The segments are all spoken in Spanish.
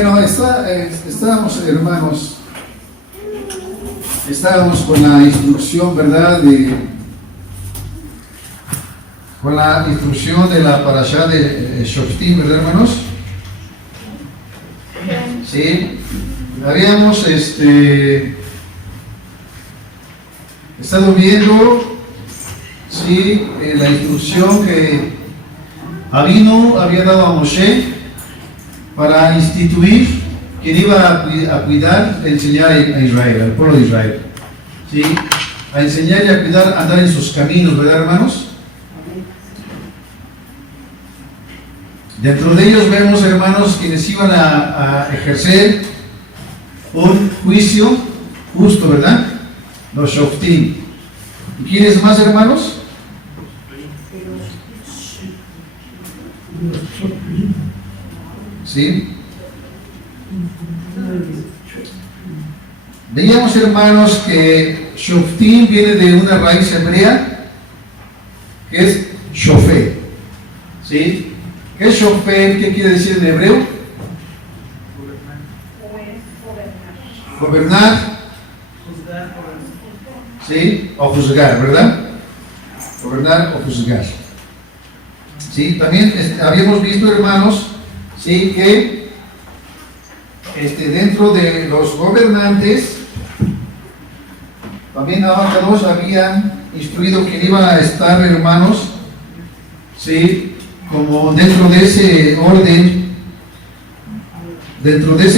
Bueno, estábamos, hermanos, con la instrucción, ¿verdad? Con la instrucción de la parashá de Shoftim, ¿verdad, hermanos? Sí. Habíamos estado viendo, sí, la instrucción que Avinu había dado a Moshe para instituir quien iba a cuidar, a enseñar a Israel, al pueblo de Israel, ¿sí? A enseñar y a cuidar, a andar en sus caminos, ¿verdad, hermanos? Dentro de ellos vemos, hermanos, quienes iban a ejercer un juicio justo, ¿verdad? Los Shoftim. ¿Y quiénes más, hermanos? ¿Sí? Veíamos, hermanos, que Shoftim viene de una raíz hebrea que es Shofet. ¿Sí? ¿Qué es Shofet? ¿Qué quiere decir en hebreo? Gobernar. ¿Sí? O juzgar, ¿verdad? Gobernar o juzgar. ¿Sí? También habíamos visto, hermanos, ¿sí? Que dentro de los gobernantes también Abacados habían instruido que iban a estar, hermanos, ¿sí? Como dentro de ese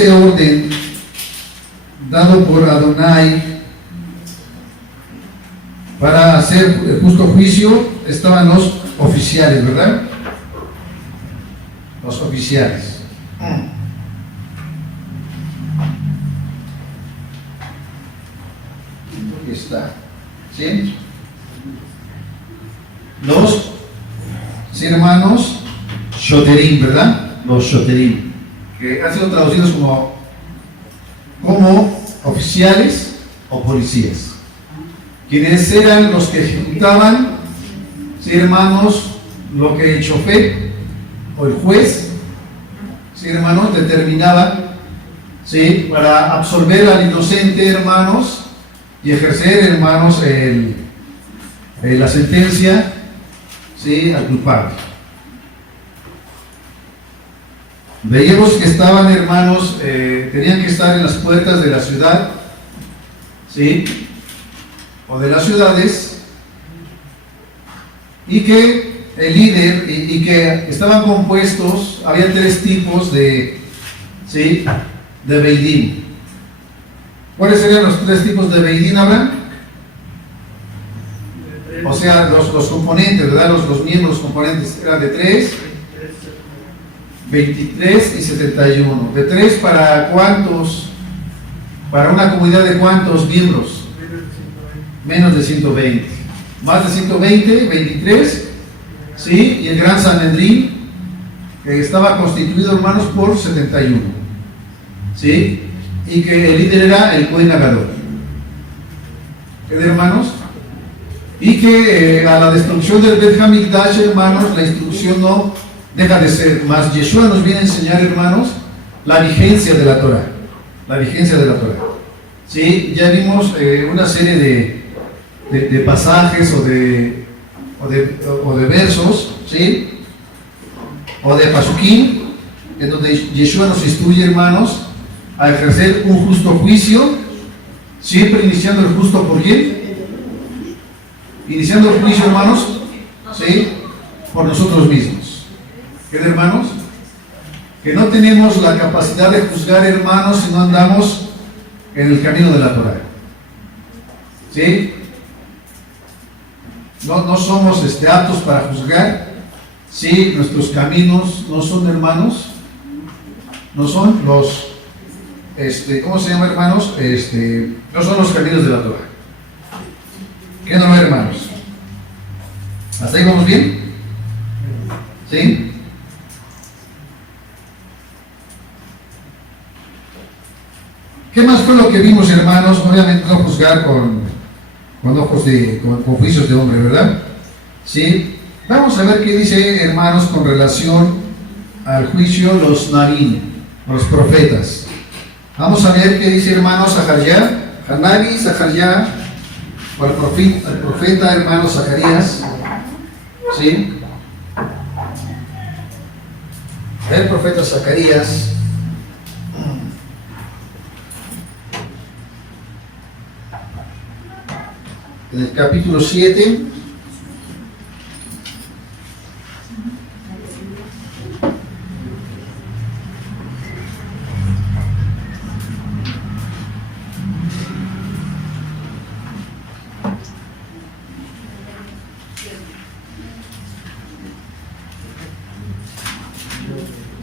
orden dado por Adonai para hacer el justo juicio, estaban los oficiales, ¿verdad? Los oficiales. Aquí está. ¿Sí? Los hermanos Shoterim, ¿verdad? Los Shoterim, que han sido traducidos como oficiales o policías, quienes eran los que ejecutaban, ¿sí, hermanos? Lo que el Shofet o el juez, ¿sí, hermanos? Determinaba, ¿sí? Para absolver al inocente, hermanos, y ejercer, hermanos, la sentencia, ¿sí? Al culpable. Veíamos que estaban, hermanos, tenían que estar en las puertas de la ciudad, ¿sí? O de las ciudades, y que el líder, y que estaban compuestos, había tres tipos ¿sí? De Beidín. ¿Cuáles serían los tres tipos de Beidín, Abraham? O sea, los componentes, ¿verdad? Los miembros, los componentes eran de 3, 23 y 71. ¿De 3 para cuántos? ¿Para una comunidad de cuántos miembros? Menos de 120. Más de 120, 23, ¿sí? Y el Gran Sanedrín, que estaba constituido, hermanos, por 71, ¿sí? Y que el líder era el Cohen Agadol. ¿Qué, hermanos? Y que a la destrucción del Bet Hamikdash, hermanos, la instrucción no deja de ser. Más Yeshua nos viene a enseñar, hermanos, la vigencia de la Torah. La vigencia de la Torah. ¿Sí? Ya vimos una serie de pasajes o de versos, ¿sí? O de pasukim, en donde Yeshua nos instruye, hermanos, a ejercer un justo juicio, siempre iniciando el justo por quién. Iniciando el juicio, hermanos, ¿sí? Por nosotros mismos. ¿Qué, hermanos? Que no tenemos la capacidad de juzgar, hermanos, si no andamos en el camino de la Torah. ¿Sí? No somos aptos para juzgar. ¿Sí? Nuestros caminos no son, hermanos, no son los, ¿cómo se llama, hermanos? No son los caminos de la Torah. ¿Qué no, hermanos? ¿Hasta ahí vamos bien? ¿Sí? ¿Qué más fue lo que vimos, hermanos? Obviamente no juzgar con ojos con juicios de hombre, ¿verdad? ¿Sí? Vamos a ver qué dice, hermanos, con relación al juicio los Navín. los profetas. Vamos a ver qué dice hermano Zacarías, Hanabi, Zacarías, o el profeta hermano Zacarías, ¿sí? El profeta Zacarías, en el capítulo 7,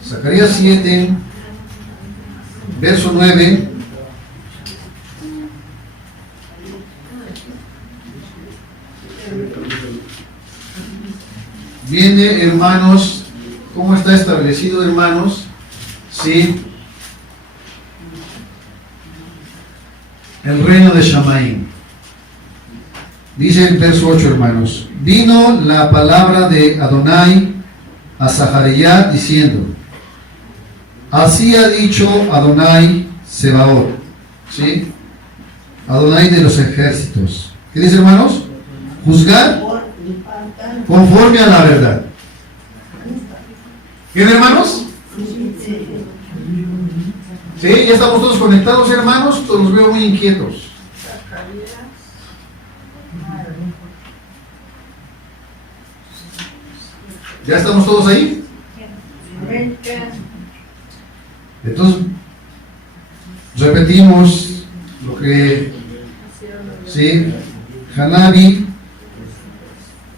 Zacarías 7, verso 9. Viene, hermanos, ¿cómo está establecido, hermanos? Sí. El reino de Shamaim. Dice el verso 8, hermanos. Vino la palabra de Adonai a Zacarías diciendo: así ha dicho Adonai Sebaot, ¿sí? Adonai de los ejércitos. ¿Qué dice, hermanos? Juzgar conforme a la verdad. ¿Bien, hermanos? ¿Sí? ¿Ya estamos todos conectados, hermanos? Todos los veo muy inquietos. ¿Ya estamos todos ahí? Entonces, repetimos lo que, ¿sí? Hanabi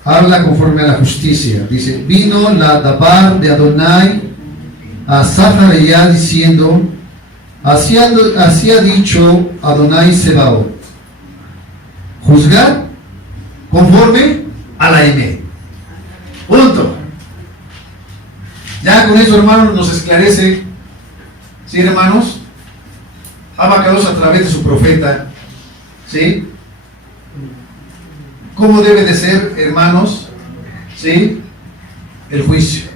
habla conforme a la justicia. Dice: vino la dabar de Adonai a Zacarías diciendo: así ha dicho Adonai Sebaot, juzgar conforme a la M. Punto. Ya con eso, hermanos, nos esclarece, ¿sí, hermanos? Abacados a través de su profeta, ¿sí? ¿Cómo debe de ser, hermanos? ¿Sí? El juicio.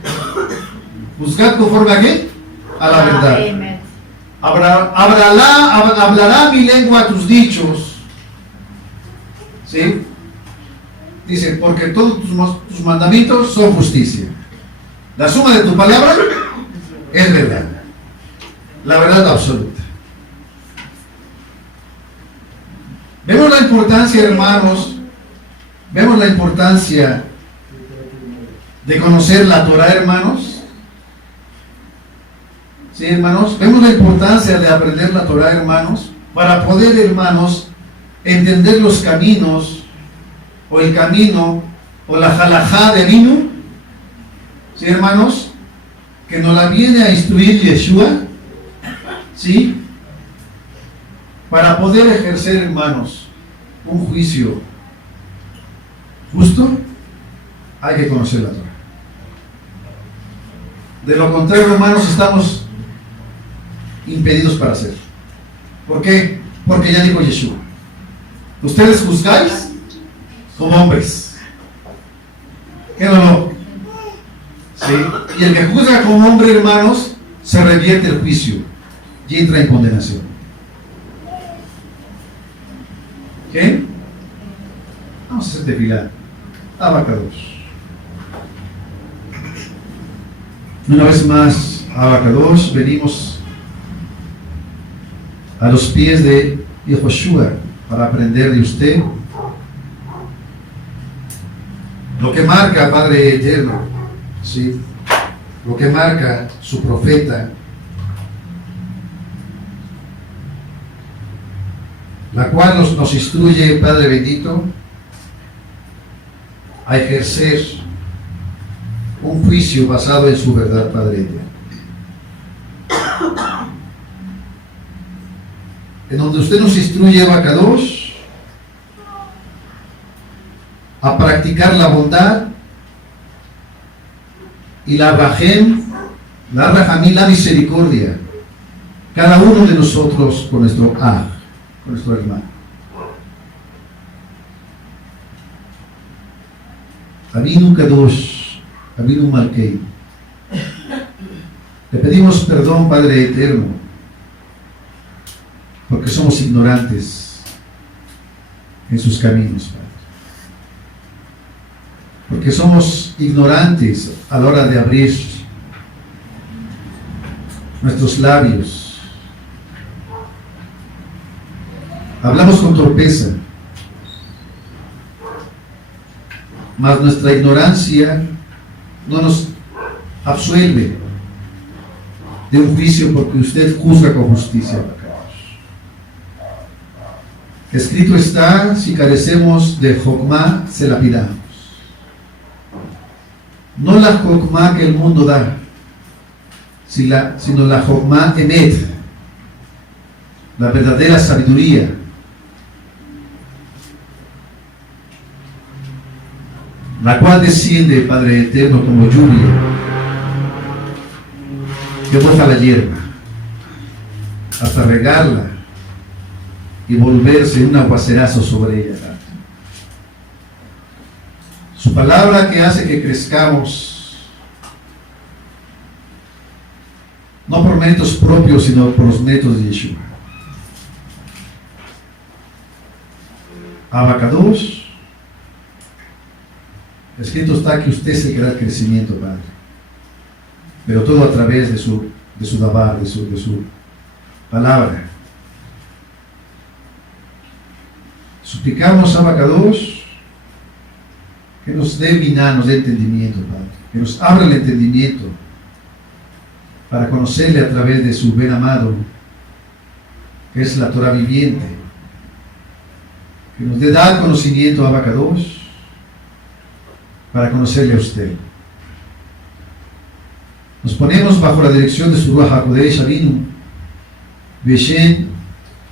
Juzgad conforme a qué? A la verdad. Hablará mi lengua tus dichos. ¿Sí? Dice: porque todos tus mandamientos son justicia. La suma de tu palabra es verdad. La verdad absoluta. Vemos la importancia, hermanos. Vemos la importancia de conocer la Torah, hermanos. Sí, hermanos. Vemos la importancia de aprender la Torah, hermanos, para poder, hermanos, entender los caminos, o el camino, o la halajá de vino. Sí, hermanos, que nos la viene a instruir Yeshua, ¿sí? Para poder ejercer, hermanos, un juicio justo, hay que conocer la Torah. De lo contrario, hermanos, estamos impedidos para hacerlo. ¿Por qué? Porque ya dijo Yeshua: ustedes juzgáis como hombres. ¿Qué no? ¿Sí? Y el que juzga como hombre, hermanos, se revierte el juicio y entra en condenación. ¿Qué? Vamos a hacer tefilah. Abacados. Una vez más, Abacados, venimos a los pies de Yehoshua para aprender de usted lo que marca, Padre eterno, ¿sí? Lo que marca su profeta, la cual nos instruye, Padre bendito, a ejercer un juicio basado en su verdad, Padre eterno. En donde usted nos instruye, Abacados, a practicar la bondad y la rahamí, la misericordia, cada uno de nosotros con nuestro con nuestro hermano. Avinu Kadosh, Avinu Malkei, Le pedimos perdón, Padre eterno, porque somos ignorantes en sus caminos, Padre. Porque somos ignorantes a la hora de abrir nuestros labios. Hablamos con torpeza, mas nuestra ignorancia no nos absuelve de un juicio, porque usted juzga con justicia. Escrito está: si carecemos de Jokmá, se la pidamos. No la Jokmá que el mundo da, sino la Jokmá Emet, la verdadera sabiduría. La cual desciende, Padre eterno, como lluvia que moja la hierba hasta regarla y volverse un aguacerazo sobre ella. Su palabra que hace que crezcamos, no por méritos propios, sino por los méritos de Yeshua. Abacados, escrito está que usted se queda el crecimiento, Padre, pero todo a través de su dabar, de su palabra. Suplicamos a Abacados que nos dé biná, nos dé entendimiento, Padre, que nos abra el entendimiento para conocerle a través de su bien amado, que es la Torah viviente, que nos dé dar conocimiento a Abacados para conocerle a usted. Nos ponemos bajo la dirección de su Ruach HaKodesh Avinu, Beshem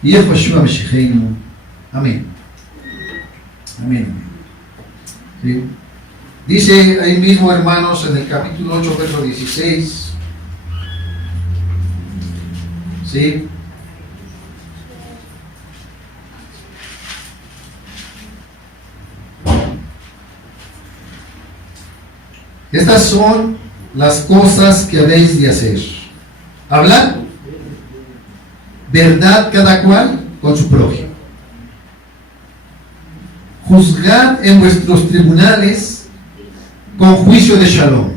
Yehoshua Meshicheinu. Amén. Amén. ¿Sí? Dice ahí mismo, hermanos, en el capítulo 8, verso 16. ¿Sí? Estas son las cosas que habéis de hacer. Hablar verdad cada cual con su prójimo. Juzgad en vuestros tribunales con juicio de shalom.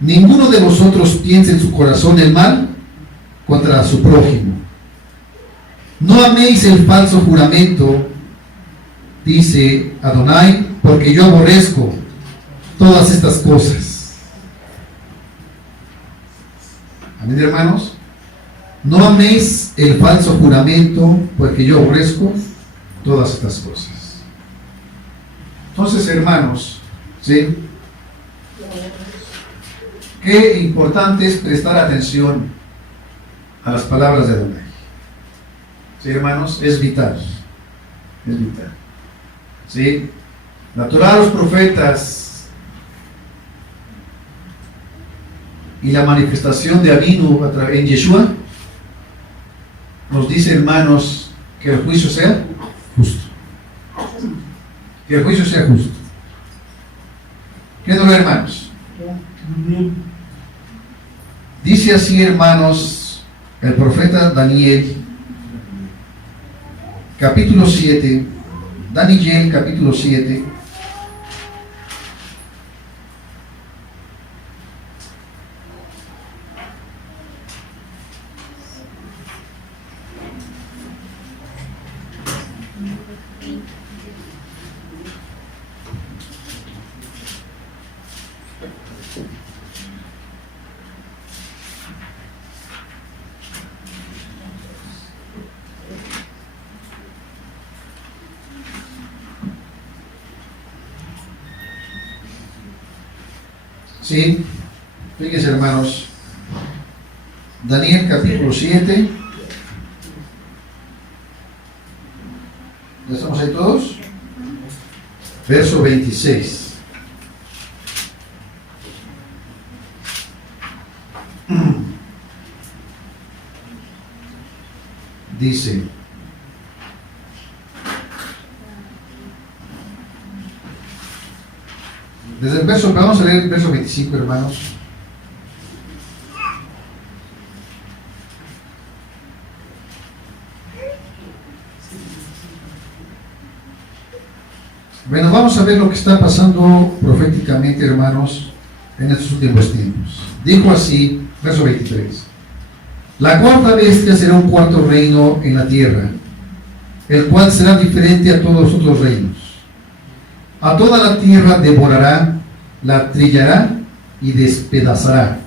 Ninguno de vosotros piense en su corazón el mal contra su prójimo. No améis el falso juramento, dice Adonai, porque yo aborrezco todas estas cosas. Amén, hermanos. No améis el falso juramento, porque yo aborrezco todas estas cosas. Entonces, hermanos, ¿sí? Qué importante es prestar atención a las palabras de Adonai. ¿Sí, hermanos? Es vital. Es vital. ¿Sí? La Torah, los profetas y la manifestación de Avinu en Yeshua nos dice, hermanos, que el juicio sea justo. Que el juicio sea justo. ¿Qué no, hermanos? Dice así, hermanos, el profeta Daniel, capítulo 7, Daniel, capítulo 7, sí, fíjense, hermanos, Daniel capítulo 7, ¿ya estamos ahí todos? Verso 26. Dice: Desde el verso, vamos a leer el verso 25, hermanos. Bueno, vamos a ver lo que está pasando proféticamente, hermanos, en estos últimos tiempos. Dijo así, verso 23: la cuarta bestia será un cuarto reino en la tierra, el cual será diferente a todos los otros reinos. A toda la tierra devorará, la trillará y despedazará.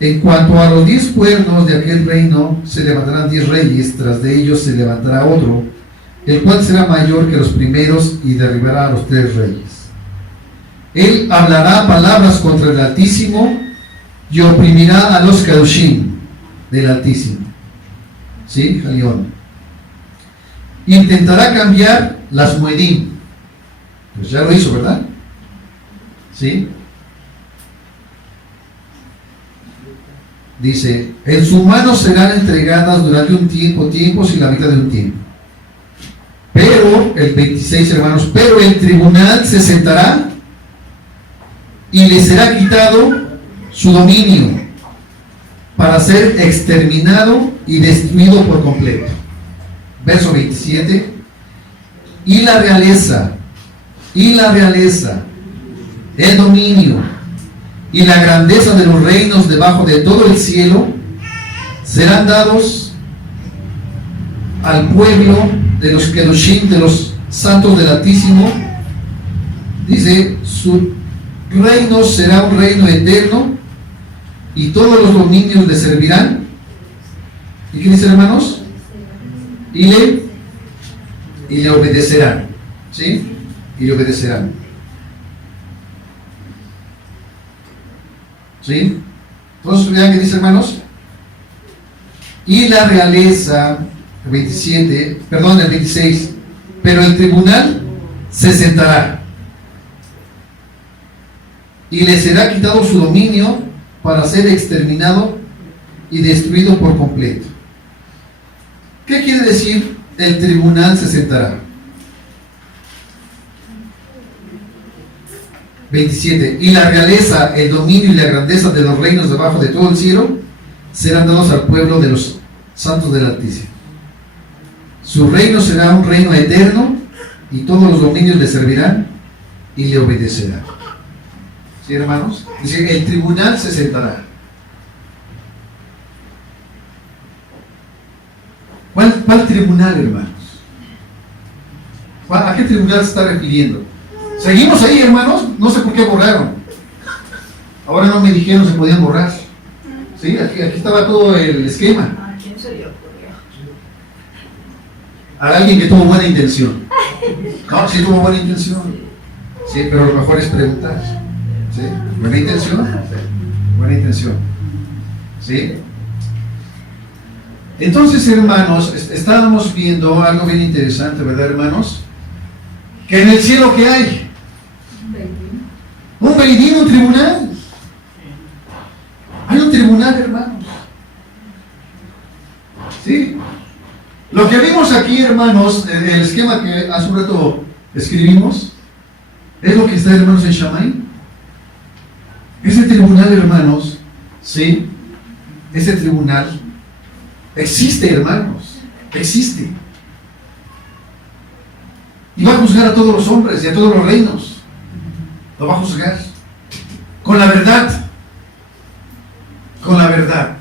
En cuanto a los 10 cuernos de aquel reino, se levantarán 10 reyes, tras de ellos se levantará otro, el cual será mayor que los primeros y derribará a los 3 reyes. Él hablará palabras contra el Altísimo y oprimirá a los Kadoshim del Altísimo. ¿Sí? Jalión. Intentará cambiar las Moedim. Pues ya lo hizo, ¿verdad? ¿Sí? Dice, en su mano serán entregadas durante un tiempo y la mitad de un tiempo. Pero, el 26, hermanos, pero el tribunal se sentará y le será quitado su dominio para ser exterminado y destruido por completo. Verso 27, y la realeza, el dominio y la grandeza de los reinos debajo de todo el cielo serán dados al pueblo de los Kedoshim, de los santos del Altísimo. Dice, su reino será un reino eterno y todos los dominios le servirán. ¿Y qué dice, hermanos? Y le obedecerán. ¿Sí? Y le obedecerán. ¿Sí? Entonces, vean que dice, hermanos, y la realeza, el 27, perdón, el 26, pero el tribunal se sentará y le será quitado su dominio para ser exterminado y destruido por completo. ¿Qué quiere decir el tribunal se sentará? 27. Y la realeza, el dominio y la grandeza de los reinos debajo de todo el cielo serán dados al pueblo de los santos del Altísimo. Su reino será un reino eterno y todos los dominios le servirán y le obedecerán. ¿Sí, hermanos? Dice, el tribunal se sentará. ¿Cuál tribunal, hermanos? ¿A qué tribunal se está refiriendo? Seguimos ahí, hermanos, no sé por qué borraron. Ahora no me dijeron se podían borrar. Sí, aquí estaba todo el esquema. ¿A quién se le ocurrió? A alguien que tuvo buena intención. No, sí tuvo buena intención. Sí, pero lo mejor es preguntar. ¿Sí? Buena intención. Buena intención. ¿Sí? Entonces, hermanos, estábamos viendo algo bien interesante, ¿verdad, hermanos? Que en el cielo, ¿qué hay? Un Beidín, un tribunal. Hay un tribunal, hermanos. ¿Sí? Lo que vimos aquí, hermanos, el esquema que hace un rato escribimos, es lo que está, hermanos, en Shammai. Ese tribunal, hermanos, ¿sí? Ese tribunal existe, hermanos. Existe. Y va a juzgar a todos los hombres y a todos los reinos. Lo va a juzgar con la verdad. Con la verdad.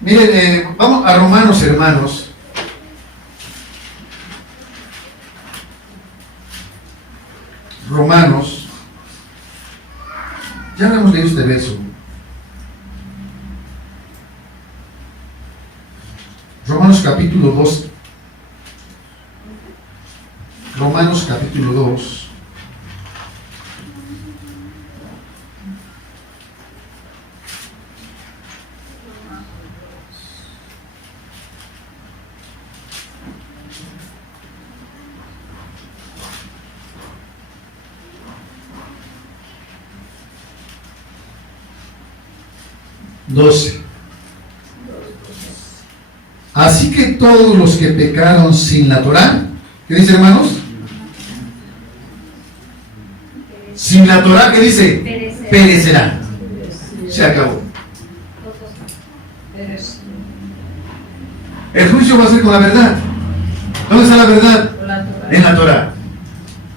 Miren, vamos a Romanos, hermanos. Romanos. Ya no hemos leído este verso. Romanos capítulo 2. Romanos capítulo 2. Así que todos los que pecaron sin la Torá, ¿qué dice, hermanos? Sin la Torah, ¿qué dice? Perecerá. Se acabó. El juicio va a ser con la verdad. ¿Dónde está la verdad? En la Torah.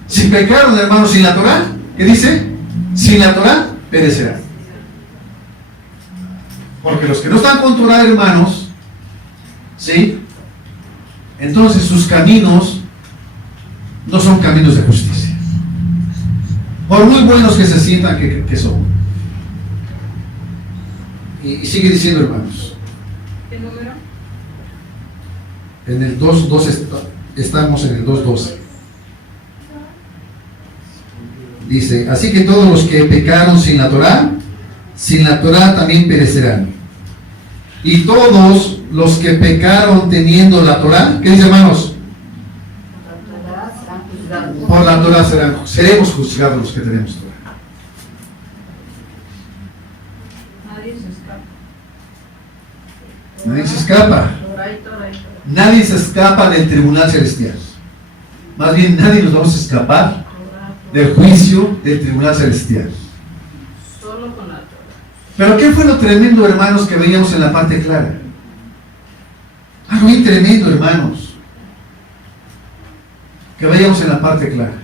Si pecaron, hermanos, sin la Torah, ¿qué dice? Sin la Torah, perecerá. Porque los que no están con Torah, hermanos, ¿sí? Entonces sus caminos no son caminos de justicia. Por muy buenos que se sientan que son. Y sigue diciendo, hermanos. ¿Qué número? En el 2.12 estamos en el 2.12. Dice, así que todos los que pecaron sin la Torah también perecerán. Y todos los que pecaron teniendo la Torah, ¿qué dice, hermanos? Por la Torah seremos juzgados los que tenemos Torah. Nadie se escapa. Nadie se escapa del tribunal celestial. Más bien, nadie nos vamos a escapar del juicio del tribunal celestial. Solo con la Torah. Pero ¿qué fue lo tremendo, hermanos, que veíamos en la parte clara? Algo bien tremendo, hermanos, que veíamos en la parte clara.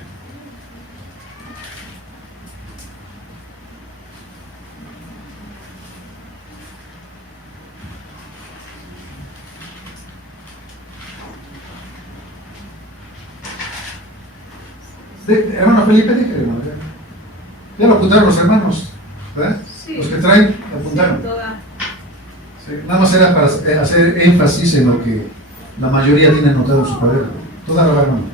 Hermano Felipe, dije, hermano. Ya lo apuntaron los hermanos, ¿verdad? Sí. Los que traen, lo apuntaron. Toda. Sí, nada más era para hacer énfasis en lo que la mayoría tiene anotado en su cuaderno. Toda la hermano.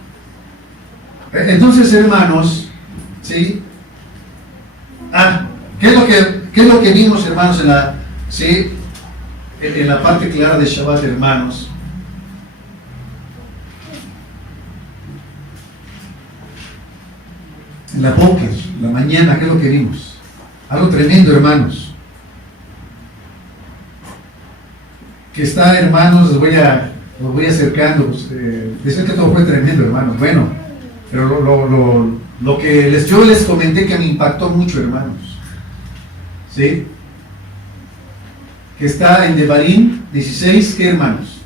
Entonces, hermanos, ¿sí? ¿Qué es lo que vimos, hermanos, en la parte clara de Shabbat, hermanos? En la boker, la mañana, ¿qué es lo que vimos? Algo tremendo, hermanos. Que está, hermanos, los voy acercando. Pues, decir que todo fue tremendo, hermanos. Bueno, pero lo que yo les comenté que me impactó mucho, hermanos. ¿Sí? Que está en Devarim 16, ¿qué, hermanos?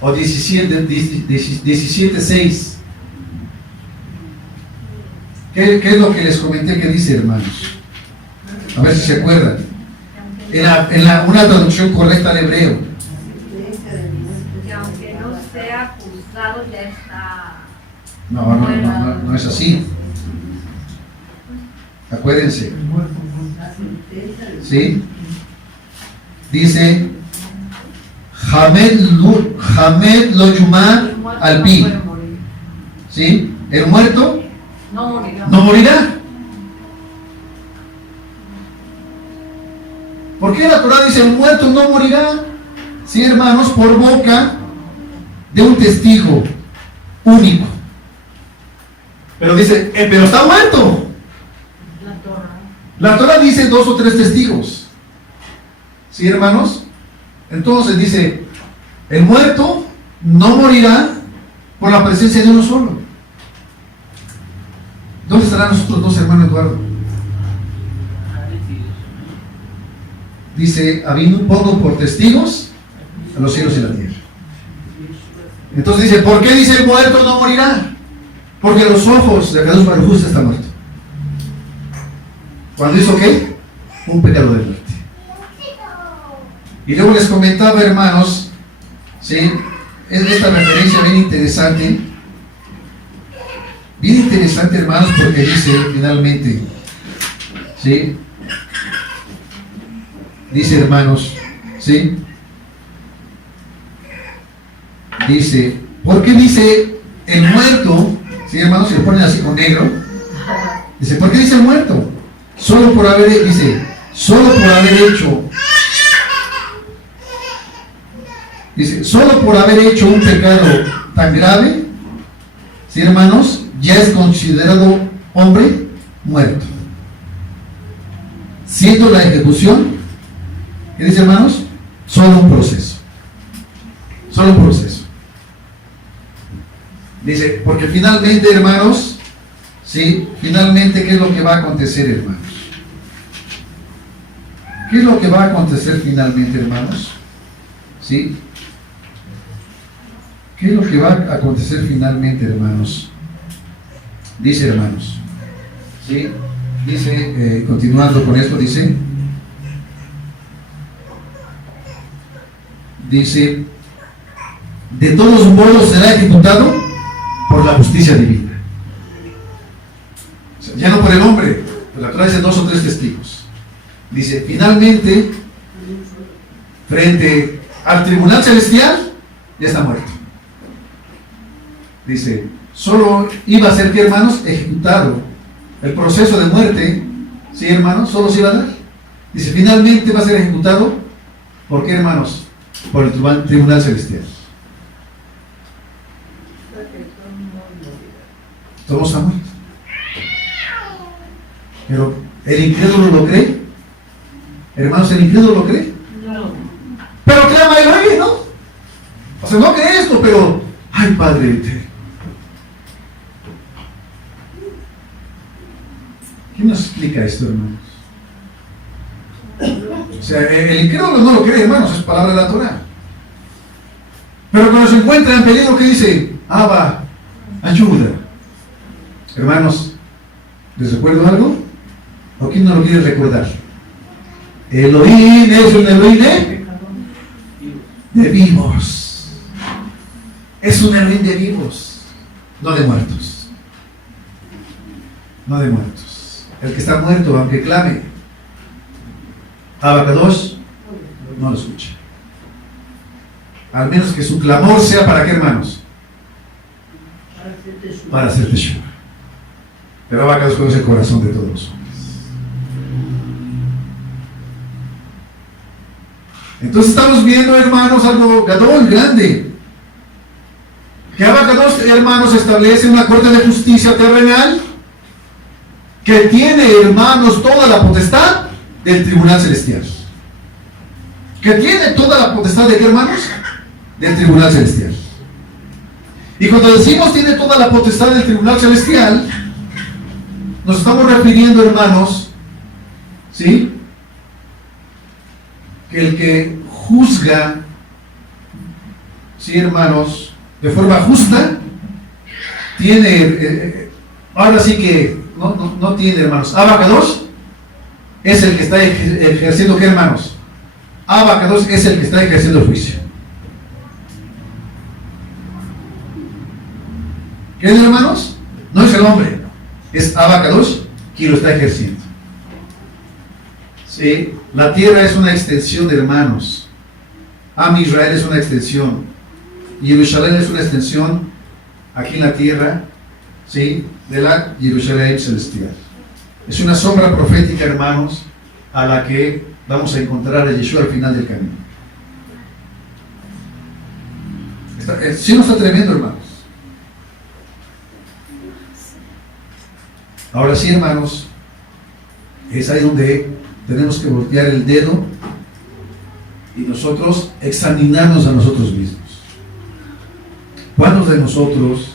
O 17:6. ¿Qué es lo que les comenté que dice, hermanos? A ver si se acuerdan. Una traducción correcta al hebreo. Que aunque no sea juzgado, ya está. No es así. Acuérdense. ¿Sí? Dice, Hamed lo yumar al pi. ¿Sí? El muerto no morirá. ¿Por qué la Torah dice el muerto no morirá? Sí, hermanos, por boca de un testigo único. Pero dice, pero está muerto. La Torah dice 2 o 3 testigos. ¿Sí, hermanos? Entonces dice, el muerto no morirá por la presencia de uno solo. ¿Dónde estarán nosotros dos, hermano Eduardo? Dice, habiendo pongo por testigos a los cielos y la tierra. Entonces dice, ¿por qué dice el muerto no morirá? Porque los ojos de Akadosh Baruj Hu está muerto. ¿Cuándo hizo qué? Un pecado de muerte. Y luego les comentaba, hermanos, ¿sí? Es esta referencia bien interesante. Bien interesante, hermanos, porque dice finalmente, ¿sí? Dice, hermanos, ¿sí? Dice, ¿por qué dice el muerto? ¿Sí, hermanos? Si lo ponen así con negro. Dice, ¿por qué dice el muerto? Solo por haber hecho. Dice, solo por haber hecho un pecado tan grave, ¿sí, hermanos? Ya es considerado hombre muerto. Siendo la ejecución, ¿qué dice, hermanos? Solo un proceso. Solo un proceso. Dice, porque finalmente, hermanos, ¿sí? Finalmente, ¿qué es lo que va a acontecer, hermanos? ¿Qué es lo que va a acontecer finalmente, hermanos? ¿Sí? ¿Qué es lo que va a acontecer finalmente, hermanos? Dice, hermanos, ¿sí? Dice, continuando con esto, dice, de todos modos será ejecutado por la justicia divina. O sea, ya no por el hombre, pero la Torah dice 2 o 3 testigos. Dice, finalmente, frente al tribunal celestial, ya está muerto. Dice, solo iba a ser, ¿qué, hermanos? Ejecutado. El proceso de muerte, ¿sí, hermanos? Solo se iba a dar. Dice, finalmente va a ser ejecutado. ¿Por qué, hermanos? Por el tribunal celestial. Todos están muertos. Pero, ¿el incrédulo lo cree? Hermanos, ¿el incrédulo lo cree? No. Pero clama el rey, ¿no? O sea, no cree esto, pero, ay, Padre, ¿quién nos explica esto, hermanos? O sea, el incrédulo no lo cree, hermanos, es palabra de la Torah. Pero cuando se encuentra en peligro, ¿qué dice? Abba, ayuda. Hermanos, ¿les recuerdo algo? ¿O quién no lo quiere recordar? Elohim es un Elohim de vivos. Es un Elohim de vivos, no de muertos. No de muertos. El que está muerto, aunque clame Abacados, no lo escucha. Al menos que su clamor sea para qué, hermanos? Para hacer teshuva. Pero Abacados conoce el corazón de todos los hombres. Entonces estamos viendo, hermanos, algo gadol, grande. Que Abacados, hermanos, establece una corte de justicia terrenal que tiene, hermanos, toda la potestad del tribunal celestial. Que tiene toda la potestad de qué, hermanos? Del tribunal celestial. Y cuando decimos tiene toda la potestad del tribunal celestial, nos estamos refiriendo, hermanos, ¿sí? Que el que juzga, ¿sí, hermanos? De forma justa, tiene, ahora sí que no tiene, hermanos. Abacados es el que está ejerciendo, ¿qué, hermanos? Abacados es el que está ejerciendo el juicio. ¿Qué es, hermanos? No es el hombre, es Abacados quien lo está ejerciendo. ¿Sí? La tierra es una extensión de hermanos. Am Israel es una extensión. Y Jerusalén es una extensión aquí en la tierra, ¿sí? De la Jerusalén celestial. Es una sombra profética, hermanos, a la que vamos a encontrar a Yeshua al final del camino. ¿Sí no está tremendo, hermanos? Ahora sí, hermanos, es ahí donde tenemos que voltear el dedo y nosotros examinarnos a nosotros mismos. ¿Cuántos de nosotros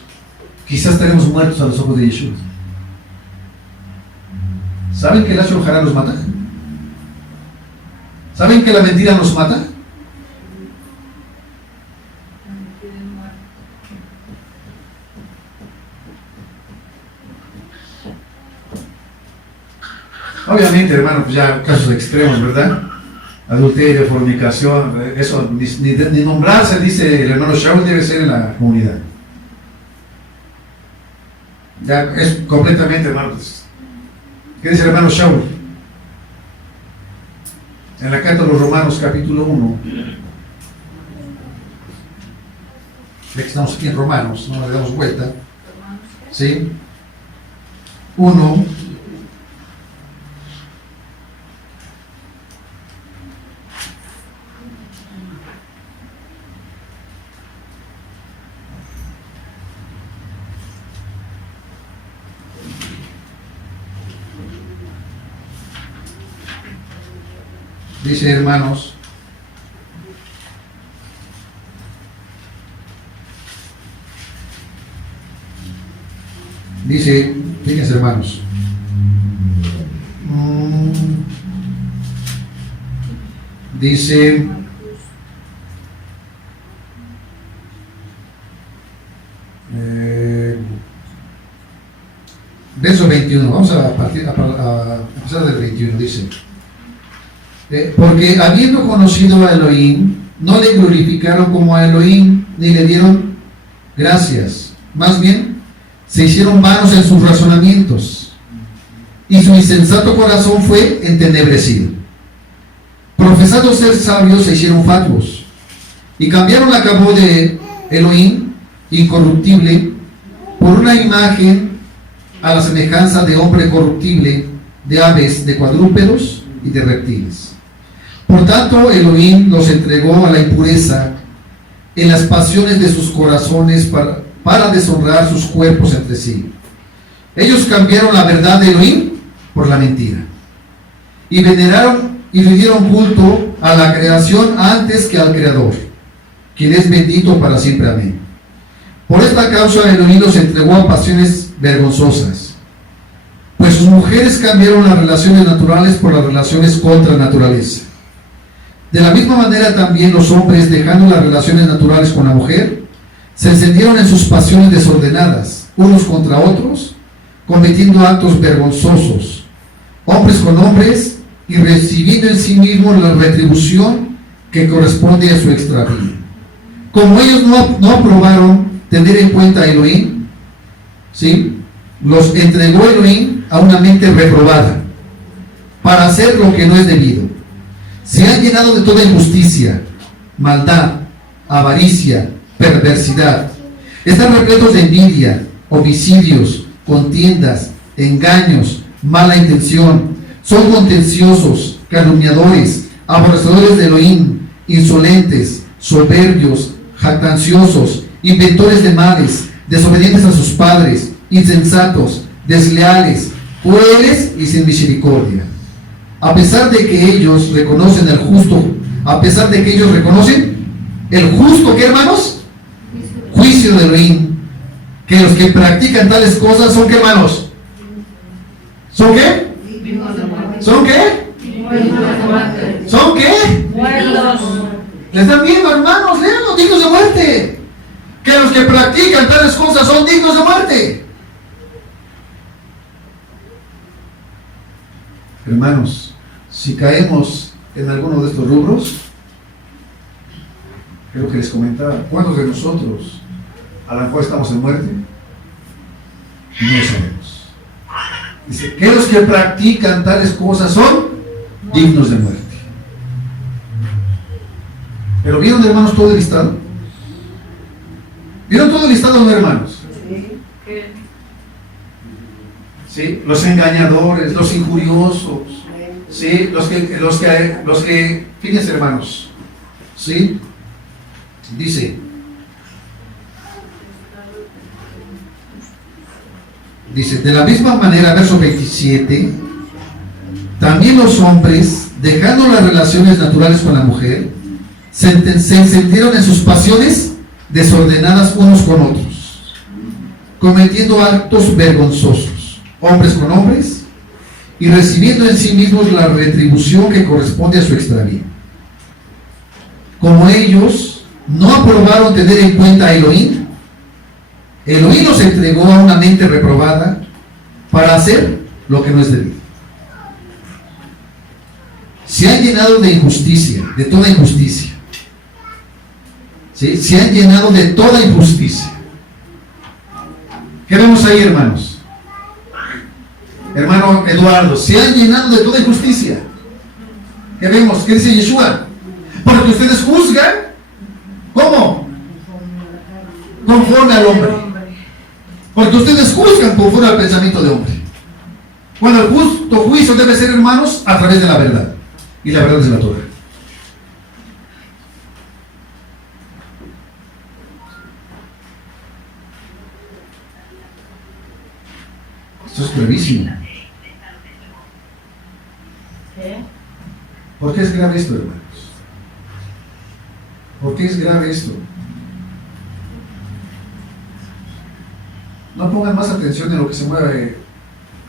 quizás tenemos muertos a los ojos de Yeshua? ¿Saben que el Lashon Hara nos mata? ¿Saben que la mentira nos mata? Obviamente, hermano, pues ya casos extremos, ¿verdad? Adulterio, fornicación, eso ni nombrarse, dice el hermano Shaul, debe ser en la comunidad. Ya es completamente, hermano. ¿Qué dice el hermano Shaul? En la carta a los Romanos, capítulo 1. Ya que estamos aquí en Romanos, no le damos vuelta. ¿Sí? 1. Dice, hermanos, Dice, fíjense hermanos, dice, verso 21, vamos a empezar del 21, dice, porque habiendo conocido a Elohim, no le glorificaron como a Elohim, ni le dieron gracias, más bien, se hicieron vanos en sus razonamientos, y su insensato corazón fue entenebrecido. Profesando ser sabios, se hicieron fatuos, y cambiaron la cabo de Elohim, incorruptible, por una imagen a la semejanza de hombre corruptible, de aves, de cuadrúpedos y de reptiles. Por tanto, Elohim los entregó a la impureza en las pasiones de sus corazones para deshonrar sus cuerpos entre sí. Ellos cambiaron la verdad de Elohim por la mentira, y veneraron y le dieron culto a la creación antes que al Creador, quien es bendito para siempre. Amén. Por esta causa Elohim los entregó a pasiones vergonzosas, pues sus mujeres cambiaron las relaciones naturales por las relaciones contra naturaleza. De la misma manera también los hombres, dejando las relaciones naturales con la mujer, se encendieron en sus pasiones desordenadas, unos contra otros, cometiendo actos vergonzosos, hombres con hombres, y recibiendo en sí mismos la retribución que corresponde a su extravío. Como ellos no aprobaron tener en cuenta a Elohim, ¿sí?, los entregó Elohim a una mente reprobada para hacer lo que no es debido. Se han llenado de toda injusticia, maldad, avaricia, perversidad. Están repletos de envidia, homicidios, contiendas, engaños, mala intención. Son contenciosos, calumniadores, aborrecedores de Elohim, insolentes, soberbios, jactanciosos, inventores de males, desobedientes a sus padres, insensatos, desleales, crueles y sin misericordia. A pesar de que ellos reconocen el justo, ¿qué, hermanos? Juicio de Elohim, que los que practican tales cosas son, ¿qué, hermanos? ¿Son qué? ¿Son qué? ¿Son qué? ¿Le están viendo, hermanos? Léanlo, dignos de muerte. Que los que practican tales cosas son dignos de muerte. Hermanos, si caemos en alguno de estos rubros, creo que les comentaba, ¿cuántos de nosotros a lo mejor estamos en muerte? No sabemos. Dice que los que practican tales cosas son dignos de muerte. Pero ¿vieron, hermanos, todo el listado? ¿Vieron todo el listado, no, hermanos? ¿Sí? Los engañadores, los injuriosos, ¿sí? Los que, fíjense, hermanos, ¿sí? Dice, de la misma manera, verso 27, también los hombres, dejando las relaciones naturales con la mujer, se encendieron en sus pasiones desordenadas unos con otros, cometiendo actos vergonzosos, hombres con hombres, y recibiendo en sí mismos la retribución que corresponde a su extravío. Como ellos no aprobaron tener en cuenta a Elohim, Elohim los entregó a una mente reprobada para hacer lo que no es debido. Se han llenado de injusticia, de toda injusticia. ¿Sí? Se han llenado de toda injusticia. ¿Qué vemos ahí, hermanos? Hermano Eduardo, se han llenado de toda injusticia. ¿Qué vemos? ¿Qué dice Yeshua? Porque ustedes juzgan, ¿cómo? Conforme al hombre. Porque ustedes juzgan conforme al pensamiento de hombre. Bueno, el justo juicio debe ser, hermanos, a través de la verdad. Y la verdad es la Torah. Esto es gravísimo. ¿Por qué es grave esto, hermanos? ¿Por qué es grave esto? No pongan más atención en lo que se mueve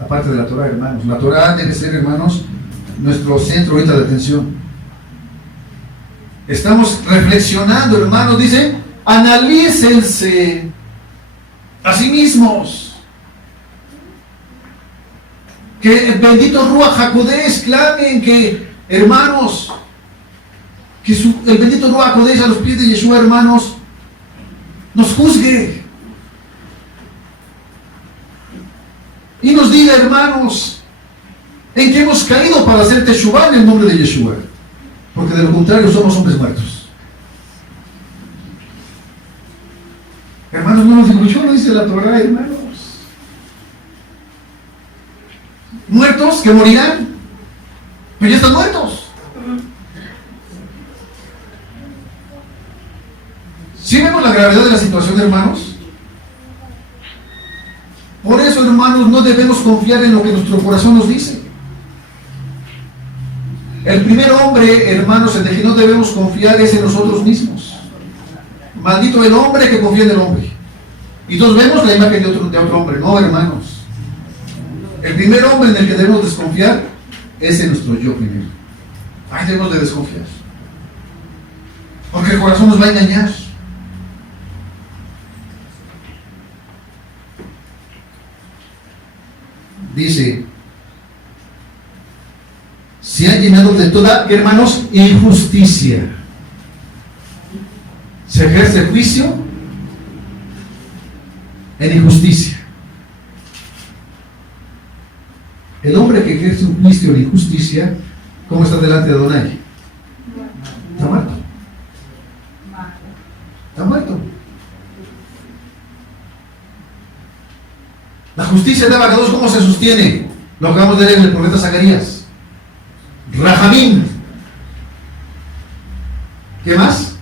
aparte de la Torah, hermanos. La Torah debe ser, hermanos, nuestro centro ahorita de atención. Estamos reflexionando, hermanos, dice, analícense a sí mismos. Que el bendito Ruach HaKodesh clamen que, hermanos, que el bendito Ruach HaKodesh a los pies de Yeshua, hermanos, nos juzgue. Y nos diga, hermanos, en qué hemos caído para hacer Teshuvah en el nombre de Yeshua. Porque de lo contrario somos hombres muertos. Hermanos, no nos digo yo, no dice la Torah, hermanos. Muertos que morirán, pero ya están muertos. ¿Sí vemos la gravedad de la situación, hermanos? Por eso, hermanos, no debemos confiar en lo que nuestro corazón nos dice. El primer hombre, hermanos, en el que no debemos confiar es en nosotros mismos. Maldito el hombre que confía en el hombre. Y todos vemos la imagen de otro hombre. No, hermanos. El primer hombre en el que debemos desconfiar es en nuestro yo primero. Ahí debemos de desconfiar. Porque el corazón nos va a engañar. Dice, se han llenado de toda, hermanos, injusticia. Se ejerce juicio en injusticia. El hombre que ejerce un juicio en injusticia, ¿cómo está delante de Adonai? Está muerto. Está muerto. La justicia de Abacados, ¿cómo se sostiene? Lo acabamos de leer en el profeta Zacarías. Rahamim. ¿Qué más?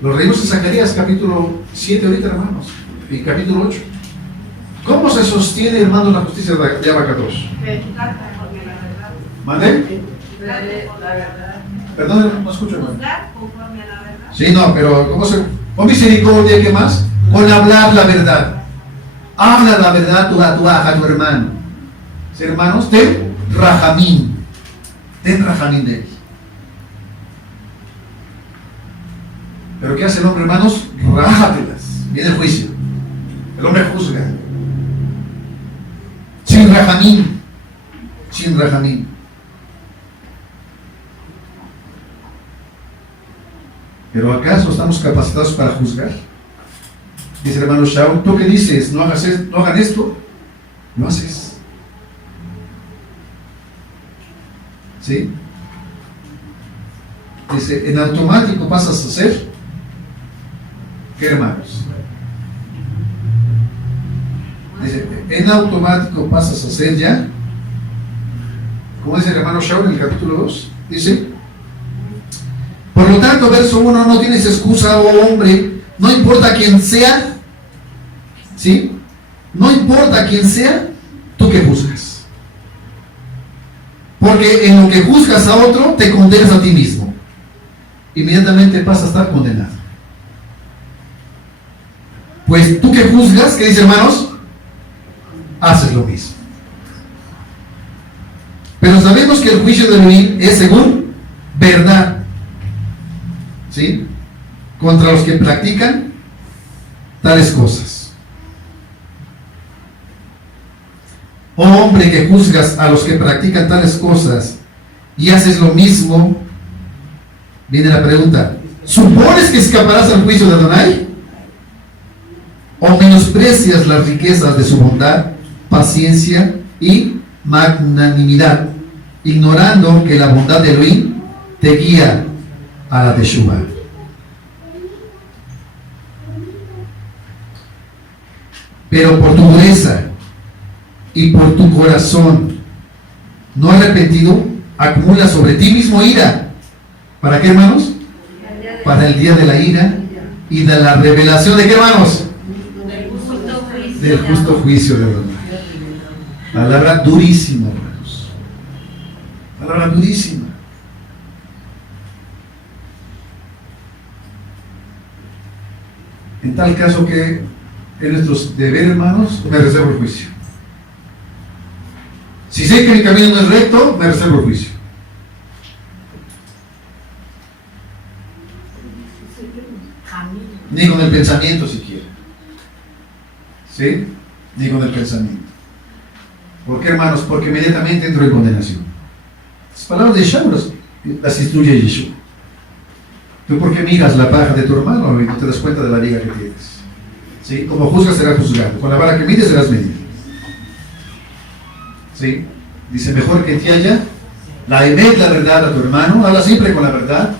Lo leímos en Zacarías capítulo 7 ahorita, hermanos, y capítulo 8. ¿Cómo se sostiene, hermanos, la justicia de Abacados? ¿Mande? La verdad. Perdón, no escucho, hermano. Conforme a la verdad. Sí, no, pero ¿cómo se...? Con misericordia, ¿qué más? Con hablar la verdad. Habla la verdad a tu hermano. ¿Sí, hermanos? Ten rajamín. Ten rajamín de él. ¿Pero qué hace el hombre, hermanos? Rájatelas. Viene el juicio. El hombre juzga. Sin rajamín. Sin rajamín. ¿Pero acaso estamos capacitados para juzgar? Dice el hermano Shaul, ¿tú qué dices? ¿No hagan esto? Lo haces. ¿Sí? Dice, en automático pasas a ser, ¿qué, hermanos? Dice, en automático pasas a ser ya, como dice el hermano Shaul en el capítulo 2, dice, por lo tanto, verso 1, no tienes excusa, oh hombre, no importa quién sea, ¿sí? No importa quién sea, tú que juzgas. Porque en lo que juzgas a otro, te condenas a ti mismo. Inmediatamente pasas a estar condenado. Pues tú que juzgas, ¿qué dice, hermanos? Haces lo mismo. Pero sabemos que el juicio de Elohim es según verdad. ¿Sí? Contra los que practican tales cosas. Oh hombre que juzgas a los que practican tales cosas y haces lo mismo, viene la pregunta, ¿supones que escaparás al juicio de Adonai? ¿O menosprecias las riquezas de su bondad, paciencia y magnanimidad, ignorando que la bondad de Elohim te guía a la Teshuvah? Pero por tu dureza y por tu corazón no arrepentido, acumula sobre ti mismo ira. ¿Para qué, hermanos? Para el día de la ira y de la revelación de qué, hermanos? Del justo juicio de Dios. Palabra durísima, hermanos. Palabra durísima. tal caso que en nuestros deberes, hermanos, me reservo el juicio. Si sé que mi camino no es recto, me reservo el juicio. Ni con el pensamiento siquiera. ¿Sí? Ni con el pensamiento. ¿Por qué, hermanos? Porque inmediatamente entro en condenación. Las palabras de Yeshua las instruye Yeshua. ¿Tú por qué miras la paja de tu hermano y no te das cuenta de la viga que tienes? ¿Sí? Como juzgas serás juzgado. Con la vara que mides serás medido. ¿Sí? Dice, mejor que te haya la emet, la verdad a tu hermano. Habla siempre con la verdad.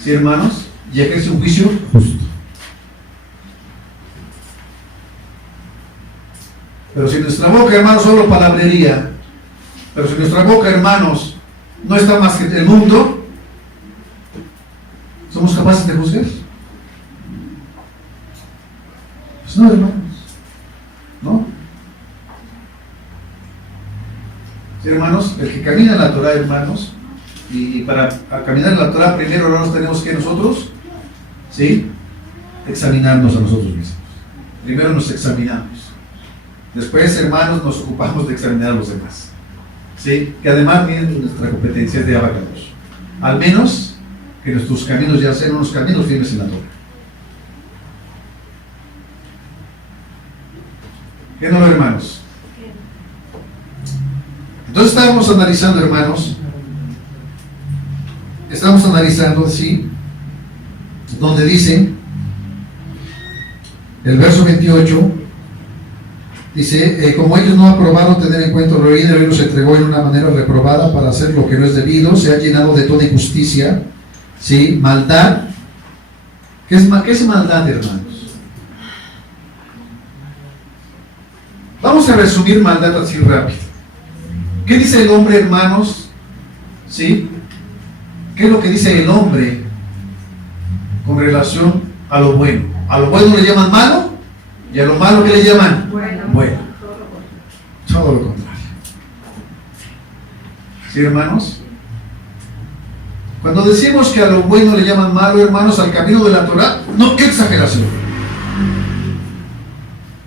¿Sí, hermanos? Y ejerce un juicio justo. Pero si nuestra boca, hermanos, solo palabrería, pero si nuestra boca, hermanos, no está más que el mundo, ¿somos capaces de juzgar? Pues no, hermanos. ¿No? Sí, hermanos, el que camina en la Torah, hermanos, y para caminar en la Torah, primero, hermanos, tenemos que nosotros, ¿sí? Examinarnos a nosotros mismos. Primero nos examinamos. Después, hermanos, nos ocupamos de examinar a los demás. ¿Sí? Que además vienen nuestra competencia de abacados. Al menos que nuestros caminos ya sean unos caminos firmes en la Torah. ¿Qué no, hermanos? Entonces estábamos analizando, hermanos. Estamos analizando así, donde dice, el verso 28, dice, como ellos no aprobaron tener en cuenta lo oído, él los entregó en una manera reprobada para hacer lo que no es debido, se ha llenado de toda injusticia, ¿sí? Maldad. ¿Qué es maldad, hermanos? Vamos a resumir maldad así rápido. ¿Qué dice el hombre, hermanos? ¿Sí? ¿Qué es lo que dice el hombre con relación a lo bueno? A lo bueno le llaman malo y a lo malo ¿qué le llaman? Bueno. Todo lo contrario. ¿Sí, hermanos? Cuando decimos que a lo bueno le llaman malo, hermanos, al camino de la Torah, no, qué exageración.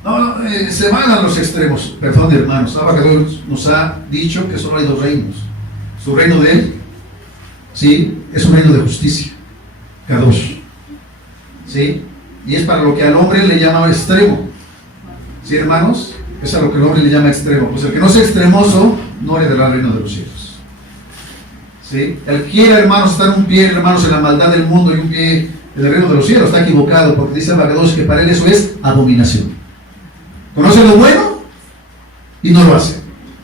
No, se van a los extremos. Perdón, hermanos. Abacados nos ha dicho que solo hay dos reinos. Su reino de él, ¿sí? Es un reino de justicia. Kadosh. ¿Sí? Y es para lo que al hombre le llama extremo. ¿Sí, hermanos? Es a lo que el hombre le llama extremo. Pues el que no sea extremoso no heredará el reino de los cielos. ¿Sí? El que quiera, hermanos, estar un pie, hermanos, en la maldad del mundo y un pie en el reino de los cielos, está equivocado, porque dice Abacados que para él eso es abominación. Conoce lo bueno y no lo hace.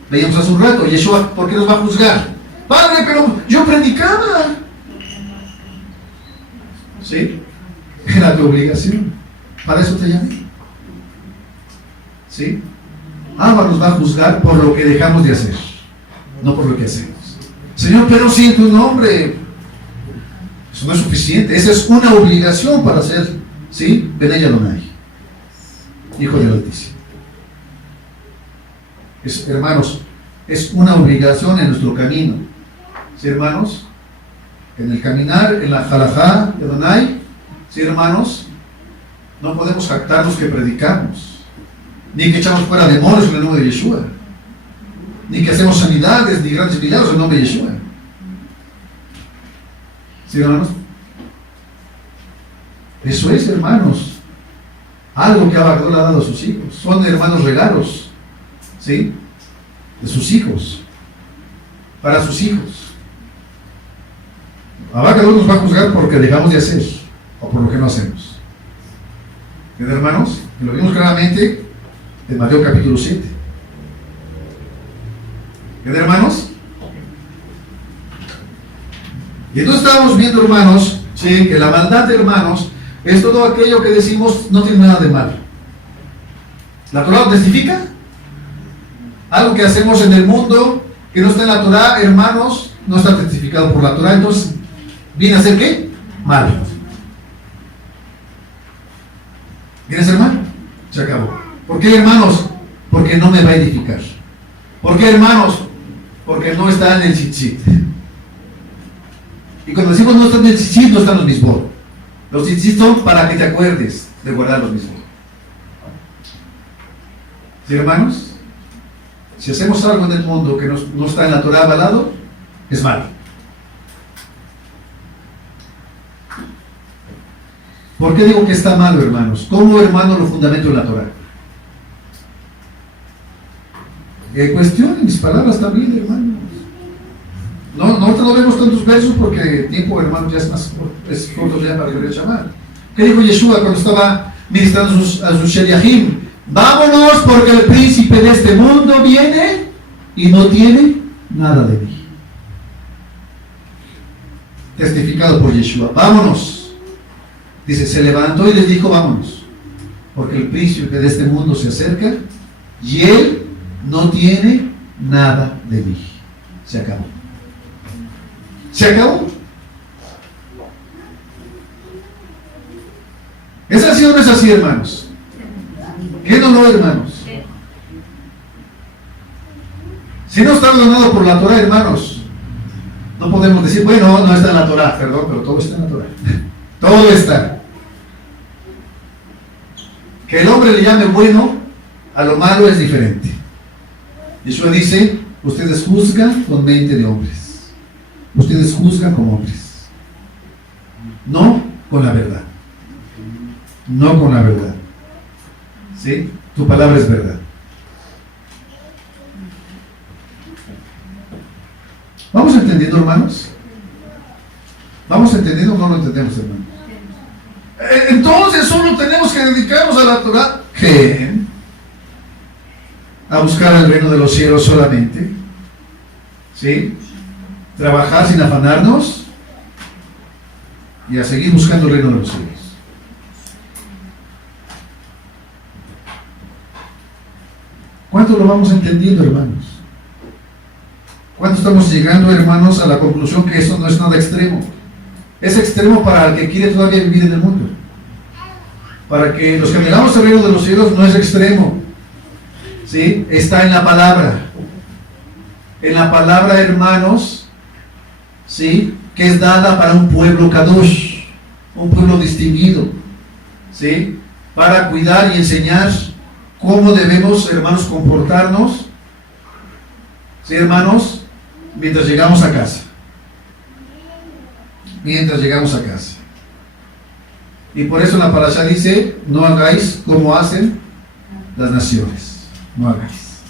Veíamos hace un rato, Yeshua, ¿por qué nos va a juzgar? Padre, pero yo predicaba. ¿Sí? Era tu obligación. Para eso te llamé. ¿Sí? Abba nos va a juzgar por lo que dejamos de hacer, no por lo que hacemos. Señor, pero si en tu nombre. Eso no es suficiente. Esa es una obligación para ser, ¿sí? Benay Adonai, Hijo del Altísimo. Hermanos, es una obligación en nuestro camino. ¿Sí, hermanos? En el caminar, en la halajá de Adonai, ¿sí, hermanos? No podemos jactarnos que predicamos, ni que echamos fuera demonios en el nombre de Yeshua, ni que hacemos sanidades, ni grandes milagros en el nombre de Yeshua. ¿Sí, hermanos? Eso es, hermanos, algo que Abacados le ha dado a sus hijos. Son, hermanos, regalos, ¿sí? De sus hijos, para sus hijos. Abacados nos va a juzgar por lo que dejamos de hacer o por lo que no hacemos. ¿Bien, hermanos? Y lo vimos claramente en Mateo capítulo 7. ¿Bien, hermanos? Y entonces estábamos viendo, hermanos, ¿sí? Que la maldad, hermanos, es todo aquello que decimos no tiene nada de malo. ¿La Torah lo testifica? Algo que hacemos en el mundo que no está en la Torah, hermanos, no está testificado por la Torah, entonces ¿viene a ser qué? Malo. ¿Viene a ser malo? Se acabó. ¿Por qué, hermanos? Porque no me va a edificar. ¿Por qué, hermanos? Porque no está en el tzitzit. Y cuando decimos no está en el tzitzit, no están los mismos. Los tzitzit son para que te acuerdes. de guardar los mismos. ¿Sí, hermanos? Si hacemos algo en el mundo que no está en la Torah avalado, es malo. ¿Por qué digo que está malo, hermanos? ¿Cómo, hermano, lo fundamento en la Torah? Cuestionen mis palabras también, hermanos. No vemos tantos versos porque el tiempo, hermanos, ya es corto ya para que le llamar. ¿Qué dijo Yeshua cuando estaba ministrando a sus sheliachim? Vámonos porque el príncipe de este mundo viene y no tiene nada de mí. Testificado por Yeshua. Vámonos. Dice, se levantó y les dijo, vámonos, porque el príncipe de este mundo se acerca y él no tiene nada de mí. Se acabó. Se acabó. ¿Es así o no es así, hermanos? ¿Qué no, hermanos? Si no está ordenado por la Torah, hermanos, no podemos decir, bueno, no está en la Torah, perdón, pero todo está en la Torah. Todo está. Que el hombre le llame bueno a lo malo es diferente. Yeshua dice, ustedes juzgan con mente de hombres. Ustedes juzgan como hombres. No con la verdad. No con la verdad. ¿Sí? Tu palabra es verdad. ¿Vamos entendiendo, hermanos? ¿Vamos entendiendo o no lo entendemos, hermanos? Entonces solo tenemos que dedicarnos a la Torah. ¿Qué? A buscar el reino de los cielos solamente. ¿Sí? Trabajar sin afanarnos y a seguir buscando el reino de los cielos. ¿Cuánto lo vamos entendiendo, hermanos? ¿Cuánto estamos llegando, hermanos, a la conclusión que eso no es nada extremo? Es extremo para el que quiere todavía vivir en el mundo. Para que los que miramos el reino de los cielos no es extremo. ¿Sí? Está en la palabra. En la palabra, hermanos, ¿sí? Que es dada para un pueblo kadosh, un pueblo distinguido, ¿sí? Para cuidar y enseñar cómo debemos, hermanos, comportarnos, ¿sí, hermanos? Mientras llegamos a casa. Mientras llegamos a casa. Y por eso la parashá dice, no hagáis como hacen las naciones. No hagáis.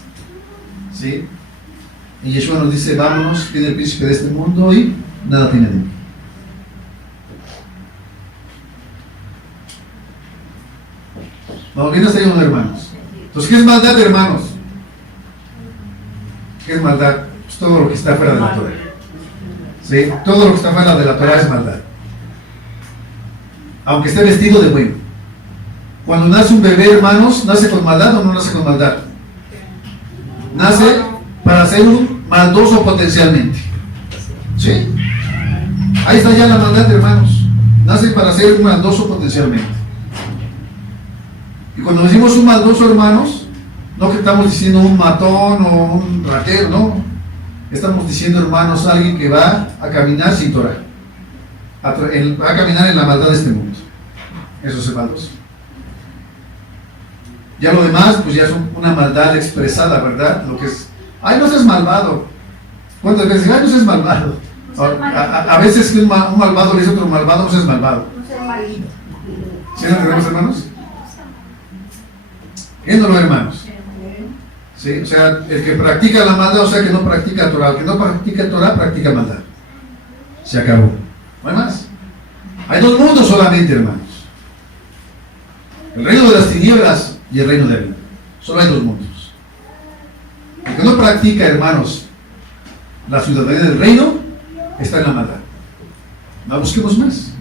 ¿Sí? Y Yeshua nos dice, vámonos, viene el príncipe de este mundo y nada tiene de mí. Vamos bien hasta ahí, hermanos. Entonces, ¿qué es maldad, hermanos? ¿Qué es maldad? Pues todo lo que está fuera de la Torah. ¿Sí? Todo lo que está fuera de la Torah es maldad. Aunque esté vestido de bueno. Cuando nace un bebé, hermanos, ¿nace con maldad o no nace con maldad? Nace para ser un maldoso potencialmente. ¿Sí? Ahí está ya la maldad, hermanos. Nace para ser un maldoso potencialmente. Y cuando decimos un maldoso, hermanos, no que estamos diciendo un matón o un ratero, no. Estamos diciendo, hermanos, alguien que va a caminar sin Torah. Va a caminar en la maldad de este mundo. Eso es el maldoso. Ya lo demás, pues ya es una maldad expresada, ¿verdad? Lo que es, ay, no seas malvado. ¿Cuántas veces? Ay, no seas malvado. A veces que un malvado le dice a otro malvado, no seas malvado. ¿Sí lo entendemos, hermanos? ¿Viéndolo, hermanos? ¿Sí? O sea, el que practica la maldad, o sea, que no practica Torah. El que no practica Torah, practica maldad. Se acabó. No hay más. Hay dos mundos solamente, hermanos. El reino de las tinieblas y el reino de la vida. Solo hay dos mundos. El que no practica, hermanos, la ciudadanía del reino, está en la maldad. No busquemos más.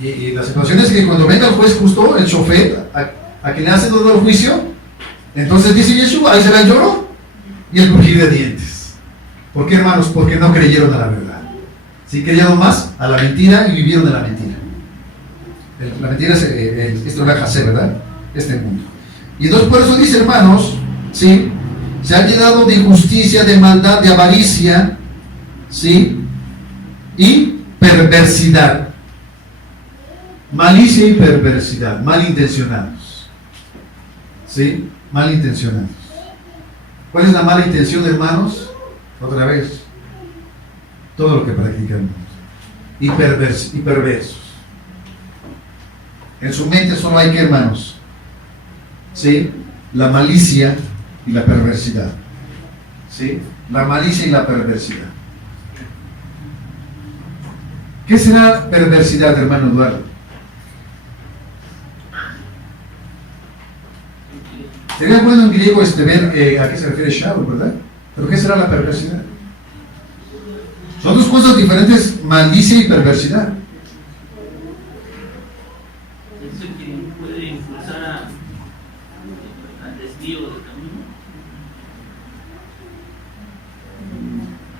Y la situación es que cuando venga el juez justo, el shofet, a quien le hace todo el juicio, entonces dice Yeshua, ahí será el lloro y el crujir de dientes. ¿Por qué, hermanos? Porque no creyeron a la verdad. Sí creyeron más a la mentira y vivieron de la mentira. La mentira es esto la jase, ¿verdad? Este mundo. Y entonces por eso dice, hermanos, ¿sí? Se ha llenado de injusticia, de maldad, de avaricia, ¿sí? Y perversidad. Malicia y perversidad, malintencionados. ¿Sí? Malintencionados. ¿Cuál es la mala intención, hermanos? Otra vez, todo lo que practican. Y perversos. En su mente solo hay que, hermanos, ¿sí? La malicia y la perversidad. ¿Sí? La malicia y la perversidad. ¿Qué será perversidad, hermano Eduardo? Sería bueno en griego ver a qué se refiere Shaul, ¿verdad? ¿Pero qué será la perversidad? Son dos cosas diferentes, malicia y perversidad. Eso que puede impulsar al desvío del camino.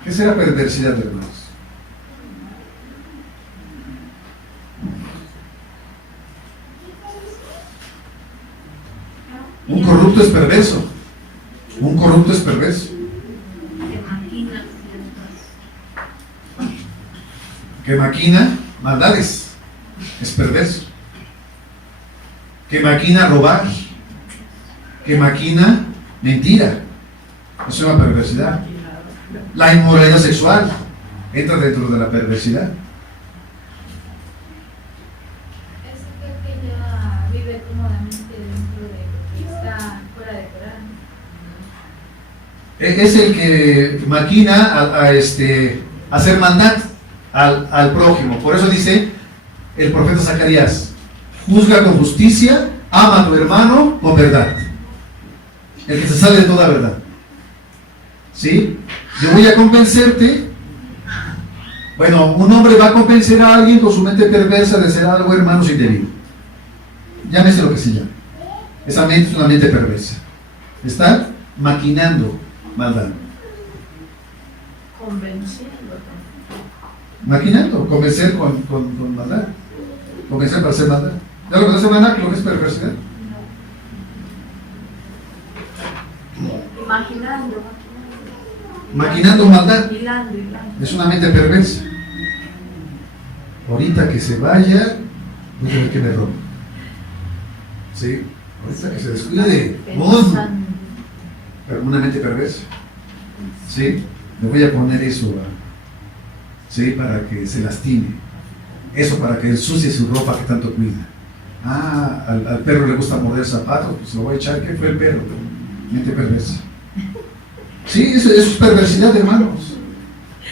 ¿Qué será perversidad, hermanos? Un corrupto es perverso. Un corrupto es perverso. Que maquina maldades. Es perverso. Que maquina robar. Que maquina mentira. Es una perversidad. La inmoralidad sexual entra dentro de la perversidad. Es aquel que ya vive cómodamente dentro de lo que está fuera de Corán. Es el que maquina a hacer maldad al prójimo. Por eso dice el profeta Zacarías: juzga con justicia, ama a tu hermano con verdad. El que se sale de toda verdad. ¿Sí? Yo voy a convencerte. Bueno, un hombre va a convencer a alguien con su mente perversa de hacer algo, hermanos, indebido. Llámese lo que se llame. Esa mente es una mente perversa. Está maquinando maldad. Convenciendo. Maquinando, convencer con maldad. Convencer para hacer maldad. ¿Ya lo conoce, hermana, lo que es perversidad? Imaginando. Maquinando maldad. Hilando. Es una mente perversa. Ahorita que se vaya, voy a ver que me roba. ¿Sí? Ahorita que se descuide, ¡bum! Pero una mente perversa. ¿Sí? Le voy a poner eso, ¿sí? Para que se lastime. Eso para que ensucie su ropa que tanto cuida. Al perro le gusta morder zapatos, pues lo voy a echar. ¿Qué fue el perro? Mente perversa. Sí, eso es perversidad, hermanos.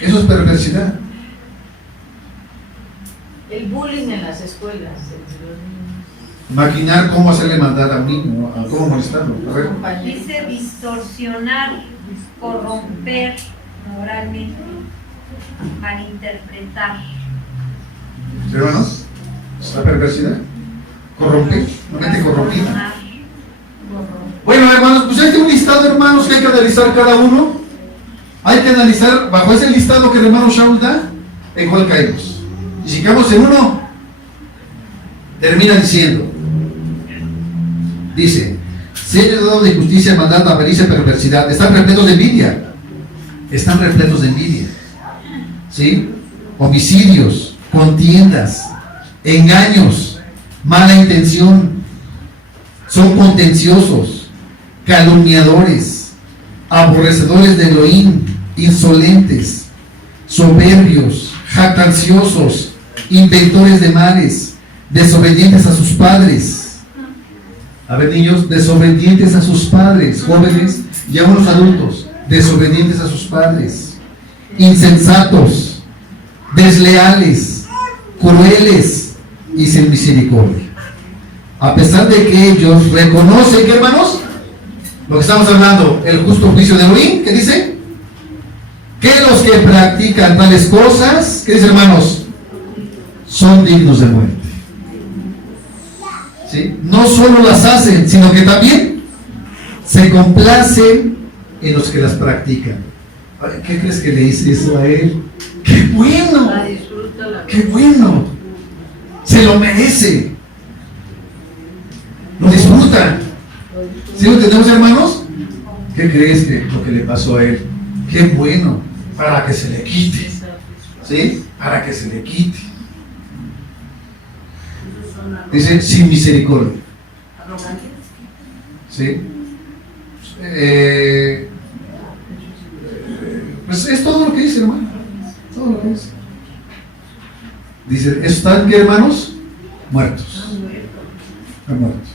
Eso es perversidad. El bullying en las escuelas entre los niños. Maquinar cómo hacerle maldad a un niño, a cómo molestarlo. A ver. Dice distorsionar, corromper moralmente, malinterpretar. ¿Sí, hermanos? ¿Es la perversidad? Corromper, una mente corrompida. Trastornar, Bueno, hermanos, pues hay un listado, hermanos, que hay que analizar cada uno. Hay que analizar, bajo ese listado que el hermano Shaul da, en cuál caemos. Y si caemos en uno, termina diciendo, dice, sello dado de justicia, maldad, avaricia, perversidad, están repletos de envidia. Están repletos de envidia. ¿Sí? Homicidios, contiendas, engaños, mala intención, son contenciosos, calumniadores, aborrecedores de Elohim, insolentes, soberbios, jactanciosos, inventores de males, desobedientes a sus padres. A ver, niños, desobedientes a sus padres, jóvenes y a unos adultos, desobedientes a sus padres, insensatos, desleales, crueles y sin misericordia. A pesar de que ellos reconocen, ¿qué, hermanos? Lo que estamos hablando, el justo juicio de Elohim, ¿qué dice? Que los que practican tales cosas, ¿qué dice, hermanos? Son dignos de muerte. ¿Sí? No solo las hacen, sino que también se complacen en los que las practican. Ay, ¿qué crees que le dice eso a él? ¡Qué bueno! La disfruta la ¡Qué bueno! Se lo merece. Lo disfrutan. ¿Sí lo entendemos, hermanos? ¿Qué crees que lo que le pasó a él? ¡Qué bueno! Para que se le quite. ¿Sí? Para que se le quite. Dice, sin misericordia. ¿Sí? Pues es todo lo que dice, hermano. Todo lo que dice. Dice, ¿están qué, hermanos? Muertos. Están muertos.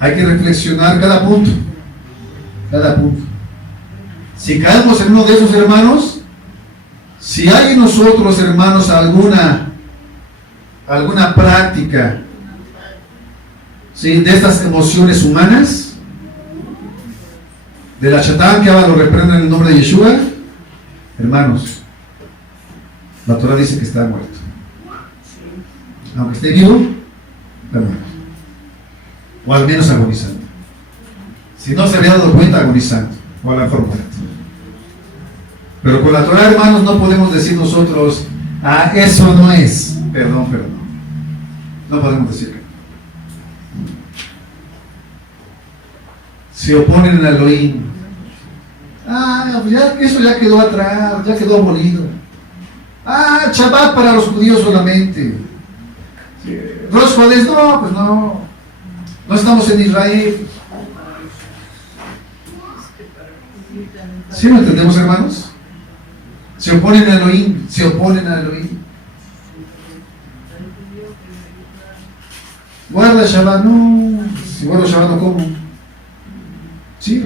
Hay que reflexionar cada punto. Cada punto. Si caemos en uno de esos, hermanos, si hay en nosotros, hermanos, alguna práctica, ¿sí?, de estas emociones humanas, de la Shatán, que ahora lo reprende en el nombre de Yeshua, hermanos, la Torah dice que está muerto. Aunque esté vivo, está muerto. O al menos agonizando. Si no se había dado cuenta, agonizando. O a lo mejor muerto. Pero con la Torah, hermanos, no podemos decir nosotros, ah, eso no es. Perdón. No podemos decir que no. Se oponen al Elohim. Ah, pues ya, eso ya quedó atrás, ya quedó abolido. Ah, Shabbat para los judíos solamente. Sí. Rosh Chodesh, no, pues no. No estamos en Israel. ¿Sí lo entendemos, hermanos? Se oponen a Elohim, se oponen a Elohim. Guarda Shabbat, no. Si guardo Shabbat no como. Sí,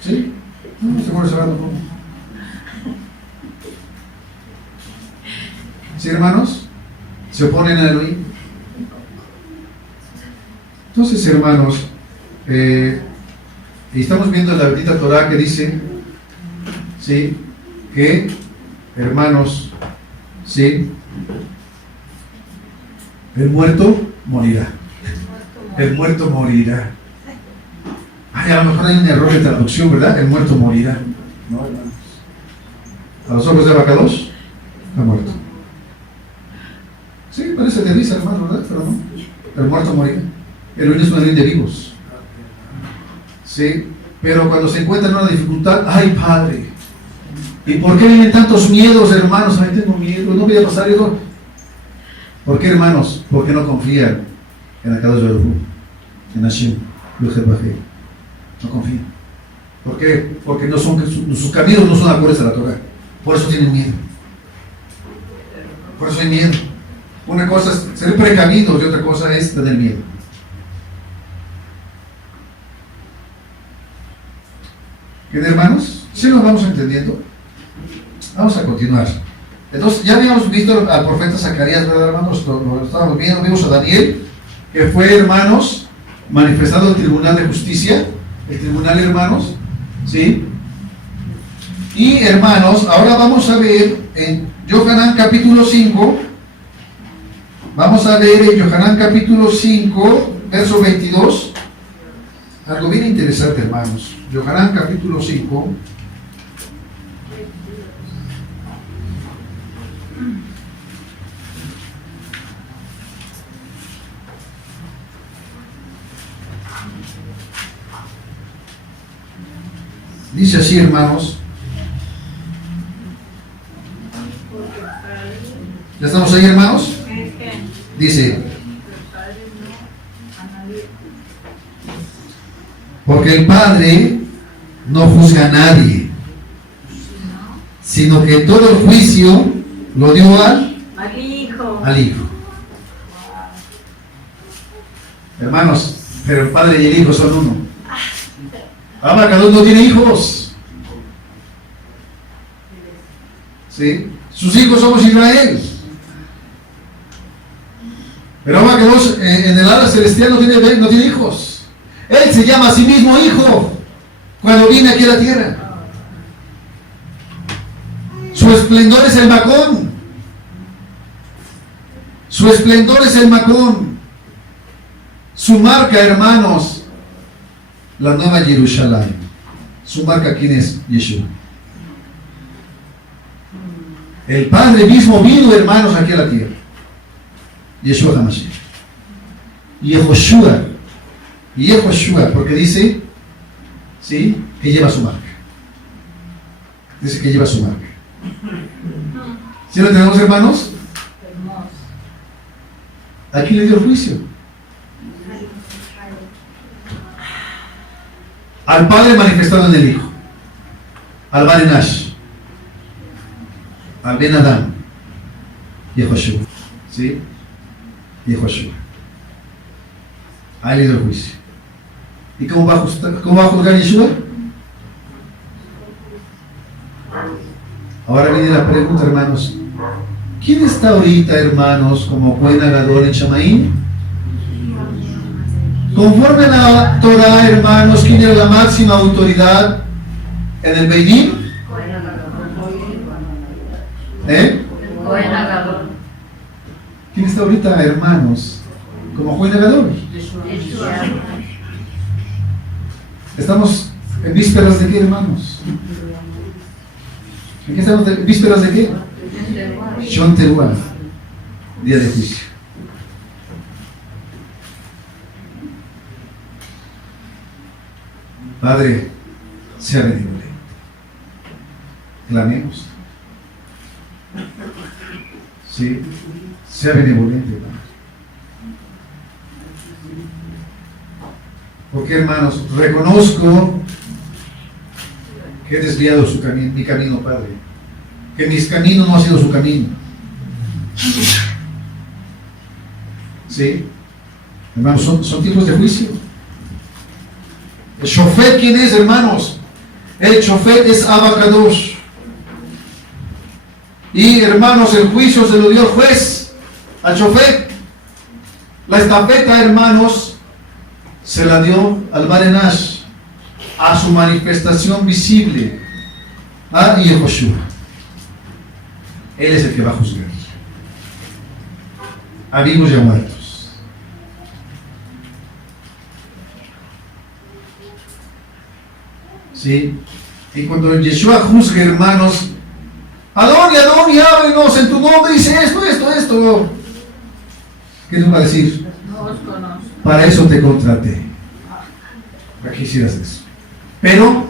sí. No, si guardo Shabbat no como. ¿Sí, hermanos? Se oponen a Elohim. Entonces, hermanos, estamos viendo la bendita Torah que dice, ¿sí?, que, hermanos, ¿sí?, el muerto morirá. El muerto morirá. Ay, a lo mejor hay un error de traducción, ¿verdad? El muerto morirá. No, hermanos. A los ojos de Abacados, está muerto. Sí, parece de risa, hermano, ¿verdad? Pero no. El muerto morirá. El Elohim es un Elohim de vivos. ¿Sí? Pero cuando se encuentra en una dificultad, ¡ay, Padre! ¿Y por qué vienen tantos miedos, hermanos? Ay, tengo miedo, no voy a pasar eso. ¿Por qué, hermanos? Porque no confían en Akadosh Baruj Hu, en Hashem, no confían. ¿Por qué? Porque no son, sus caminos no son acordes a la Torah. Por eso tienen miedo. Por eso hay miedo. Una cosa es ser precavidos y otra cosa es tener miedo. ¿Qué, hermanos? ¿Sí nos vamos entendiendo? Vamos a continuar. Entonces, ya habíamos visto al profeta Zacarías, ¿verdad, hermanos? Lo estábamos viendo, vimos a Daniel, que fue, hermanos, manifestado el tribunal de justicia, el tribunal, hermanos, ¿sí? Y, hermanos, ahora vamos a ver en Yohanan capítulo 5, vamos a leer en Yohanan capítulo 5, verso 22, algo bien interesante, hermanos. Yohanan capítulo 5, dice así, hermanos. ¿Ya estamos ahí, hermanos? Dice, porque el Padre no juzga a nadie, sino que todo el juicio lo dio al Hijo. Hermanos, pero el Padre y el Hijo son uno. Ahora cada uno tiene hijos. ¿Sí? Sus hijos somos Israel. Pero ahora que en el ala celestial no tiene hijos. Él se llama a sí mismo hijo cuando viene aquí a la tierra. Su esplendor es el Macón. Su esplendor es el Macón. Su marca, hermanos, la nueva Jerusalén. Su marca, ¿quién es? Yeshua. El Padre mismo vino, hermanos, aquí a la tierra. Yeshua HaMashiach. Yehoshua, porque dice, ¿sí?, que lleva su marca. Dice que lleva su marca. ¿Sí lo tenemos, hermanos? ¿A quién le dio el juicio? Al Padre manifestado en el Hijo, al Barenash, al Ben Adam, Yehoshua, ¿sí? Yehoshua. Ahí le dio el juicio. ¿Y cómo va a juzgar Yeshua? Ahora viene la pregunta, hermanos. ¿Quién está ahorita, hermanos, como buen agador en Shamaín? Conforme a la Torah, hermanos, ¿quién era la máxima autoridad en el Beidim? ¿Quién está ahorita, hermanos, como buen agador? Estamos en vísperas de qué, hermanos. ¿En qué estamos? ¿Vísperas de qué? Shon Teruah, día de juicio. Padre, sea benevolente. Clamemos. Sí, sea benevolente, Padre. Porque, hermanos, reconozco que he desviado mi camino, Padre. Que mis caminos no han sido su camino. ¿Sí? Hermanos, son tiempos de juicio. El Shofet, ¿quién es, hermanos? El Shofet es Abacadosh. Y, hermanos, el juicio se lo dio el juez al Shofet. La estafeta, hermanos, se la dio al Barenash, a su manifestación visible, a Yehoshua. Él es el que va a juzgar a vivos y a muertos. ¿Sí? Y cuando Yeshua juzgue, hermanos, Adón, ábrenos en tu nombre, dice esto. ¿Qué nos va a decir? No os conozco. Para eso te contraté, para que hicieras eso. Pero,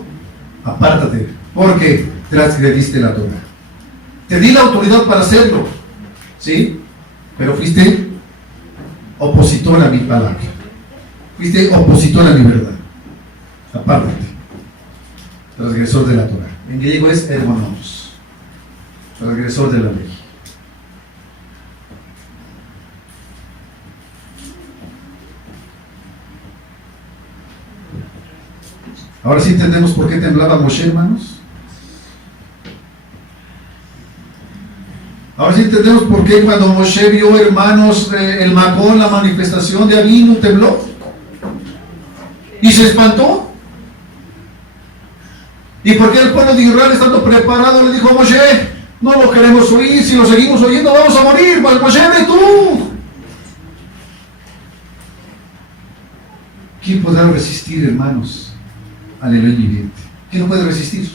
apártate, porque transgrediste la Torah. Te di la autoridad para hacerlo, ¿sí? Pero fuiste opositor a mi palabra. Fuiste opositor a mi verdad. Apártate. Transgresor de la Torah. En griego es hermanos. Transgresor de la ley. Ahora sí entendemos por qué temblaba Moshe, hermanos. Ahora sí entendemos por qué cuando Moshe vio, hermanos, el Macón, la manifestación de Avinu, tembló y se espantó. ¿Y por qué el pueblo de Israel, estando preparado, le dijo a Moshe: no lo queremos oír, si lo seguimos oyendo vamos a morir? Pues Moshe, ve tú. ¿Quién podrá resistir, hermanos, al Elohim viviente? ¿Quién no puede resistir?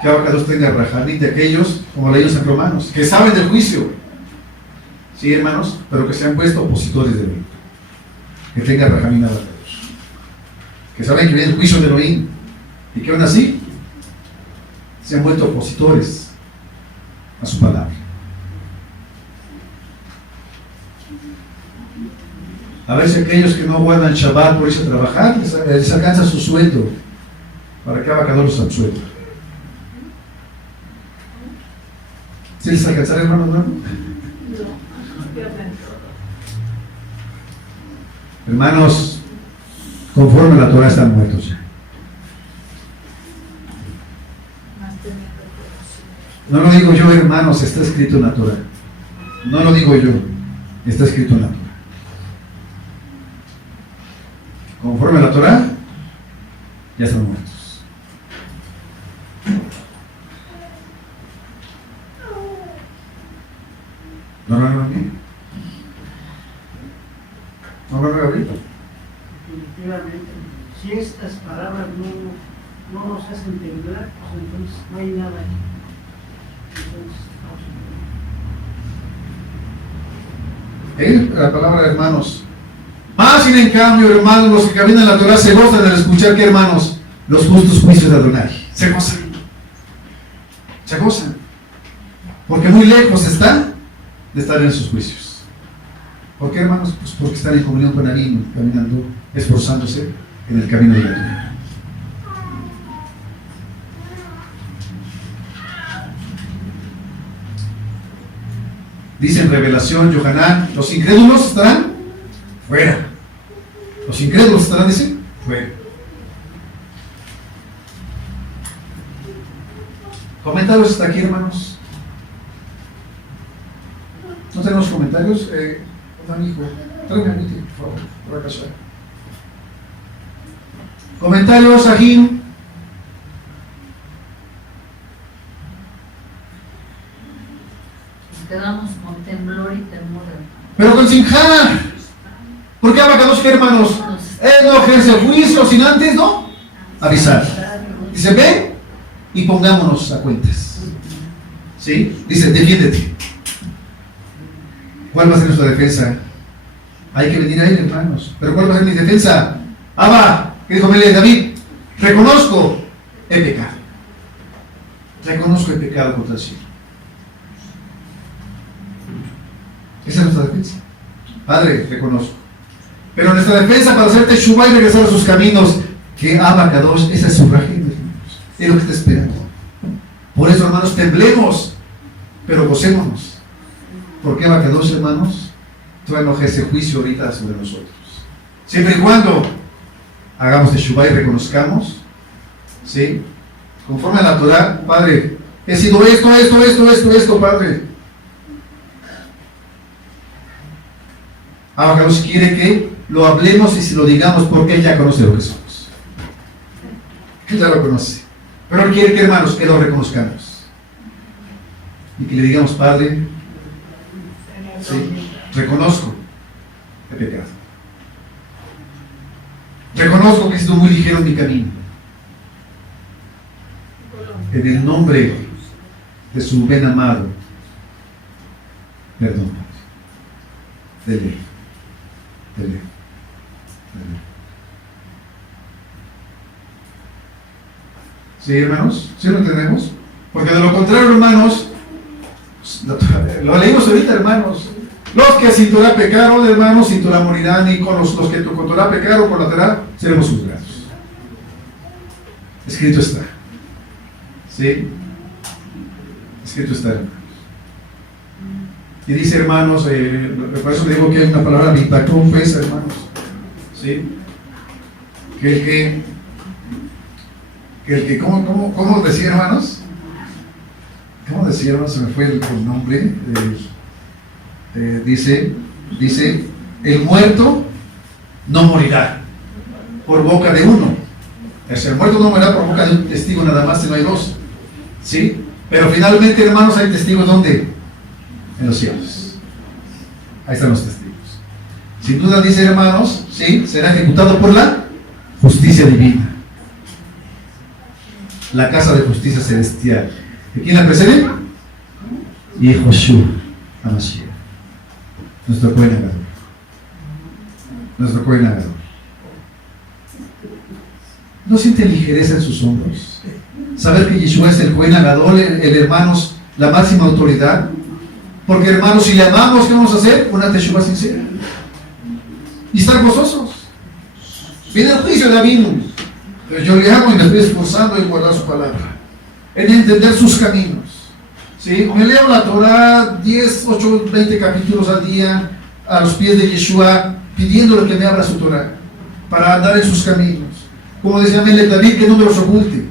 Que Abacados tenga rajarín de aquellos, como leímos en Romanos, que saben del juicio, sí, hermanos, pero que se han puesto opositores de Elohim. Que tenga rajarín Abacados, que saben que viene el juicio de Elohim y que aún así se han vuelto opositores a su palabra. A veces aquellos que no guardan Shabbat por irse a trabajar, les alcanza su sueldo para que Abacados los absuelva. ¿Sí les alcanzará, hermano? No, pierden todo. Hermanos, conforme a la Torah están muertos ya. Más teniendo conocimiento. No lo digo yo, hermanos, está escrito en la Torah. No lo digo yo, está escrito en la Torah. Conforme a la Torah, ya están muertos. No, Gabriel. Definitivamente, si estas palabras no nos hacen temblar, pues entonces no hay nada. Entonces, La palabra de hermanos. Más sin en cambio, hermanos, los que caminan en la Torah se gozan al escuchar que, hermanos, los justos juicios de Adonai. Se gozan. Se gozan. Porque muy lejos están de estar en sus juicios. ¿Por qué, hermanos? Pues porque están en comunión con Abino, caminando, esforzándose en el camino de la vida. Dice en Revelación, Yohanan, los incrédulos estarán fuera. Los incrédulos estarán, dice, fuera. Comentarios hasta aquí, hermanos. ¿No tenemos comentarios? Amigo, tráeme a mí, por favor, por acá. Comentarios, Ajín. Quedamos con temblor y temor. Pero con Sinjá. ¿Por qué Abacados, qué, hermanos? Él no ejerce juicio sin antes, ¿no? Avisar. Dice, ven y pongámonos a cuentas. ¿Sí? Dice, defiéndete. ¿Cuál va a ser nuestra defensa? Hay que venir a él, hermanos. Pero ¿cuál va a ser mi defensa? Abba, ¿qué dijo David? Reconozco, he pecado. Reconozco el pecado contra el cielo. Esa es nuestra defensa. Padre, reconozco. Pero nuestra defensa para hacer teshuvá y regresar a sus caminos, que Abacados, esa es su rajín, es lo que está esperando. Por eso, hermanos, temblemos, pero gocémonos. ¿Por qué Abacados, hermanos? Todavía no ejerce juicio ahorita sobre nosotros. Siempre y cuando hagamos teshuvá y reconozcamos, ¿sí? Conforme a la Torah, Padre, he sido esto, Padre. Abacados quiere que lo hablemos y si lo digamos porque Él ya conoce lo que somos. Él ya lo conoce. Pero Él quiere que, hermanos, que lo reconozcamos. Y que le digamos, Padre, sí, reconozco el pecado. Reconozco que he sido muy ligero en mi camino. En el nombre de su bien amado, perdón. Dele. ¿Sí, hermanos? ¿Sí lo entendemos? Porque de lo contrario, hermanos, lo leímos ahorita, hermanos. Los que sin Torah pecaron, hermanos, sin Torah morirán, y con los que con Torah pecaron, por la Torah, seremos juzgados. Escrito está. ¿Sí? Escrito está, hermanos. Y dice, hermanos, por eso digo que hay una palabra bitacrofes, hermanos, ¿sí? Que el que ¿cómo decía, hermanos? ¿Cómo decía, hermanos? Se me fue el nombre. Dice, el muerto no morirá por boca de uno. El muerto no morirá por boca de un testigo nada más, si no hay dos. ¿Sí? Pero finalmente, hermanos, hay testigos, ¿dónde? En los cielos. Ahí están los testigos. Sin duda, dice, hermanos, ¿sí? Será ejecutado por la justicia divina, la casa de justicia celestial. ¿Y quién la precede? Yehoshua HaMashiach, nuestro Cohen Agadol. Nuestro Cohen Agadol. ¿No siente ligereza en sus hombros? Saber que Yeshua es el Cohen Agadol, el hermanos, la máxima autoridad. Porque, hermanos, si le amamos, ¿qué vamos a hacer? Una teshuvá sincera. Y estar gozosos. Viene el juicio de Abino. Pero yo le amo y me estoy esforzando en guardar su palabra, en entender sus caminos. ¿Sí? Me leo la Torah 10, 8, 20 capítulos al día a los pies de Yeshua, pidiéndole que me abra su Torah para andar en sus caminos. Como decía Melech David, que no me los oculte,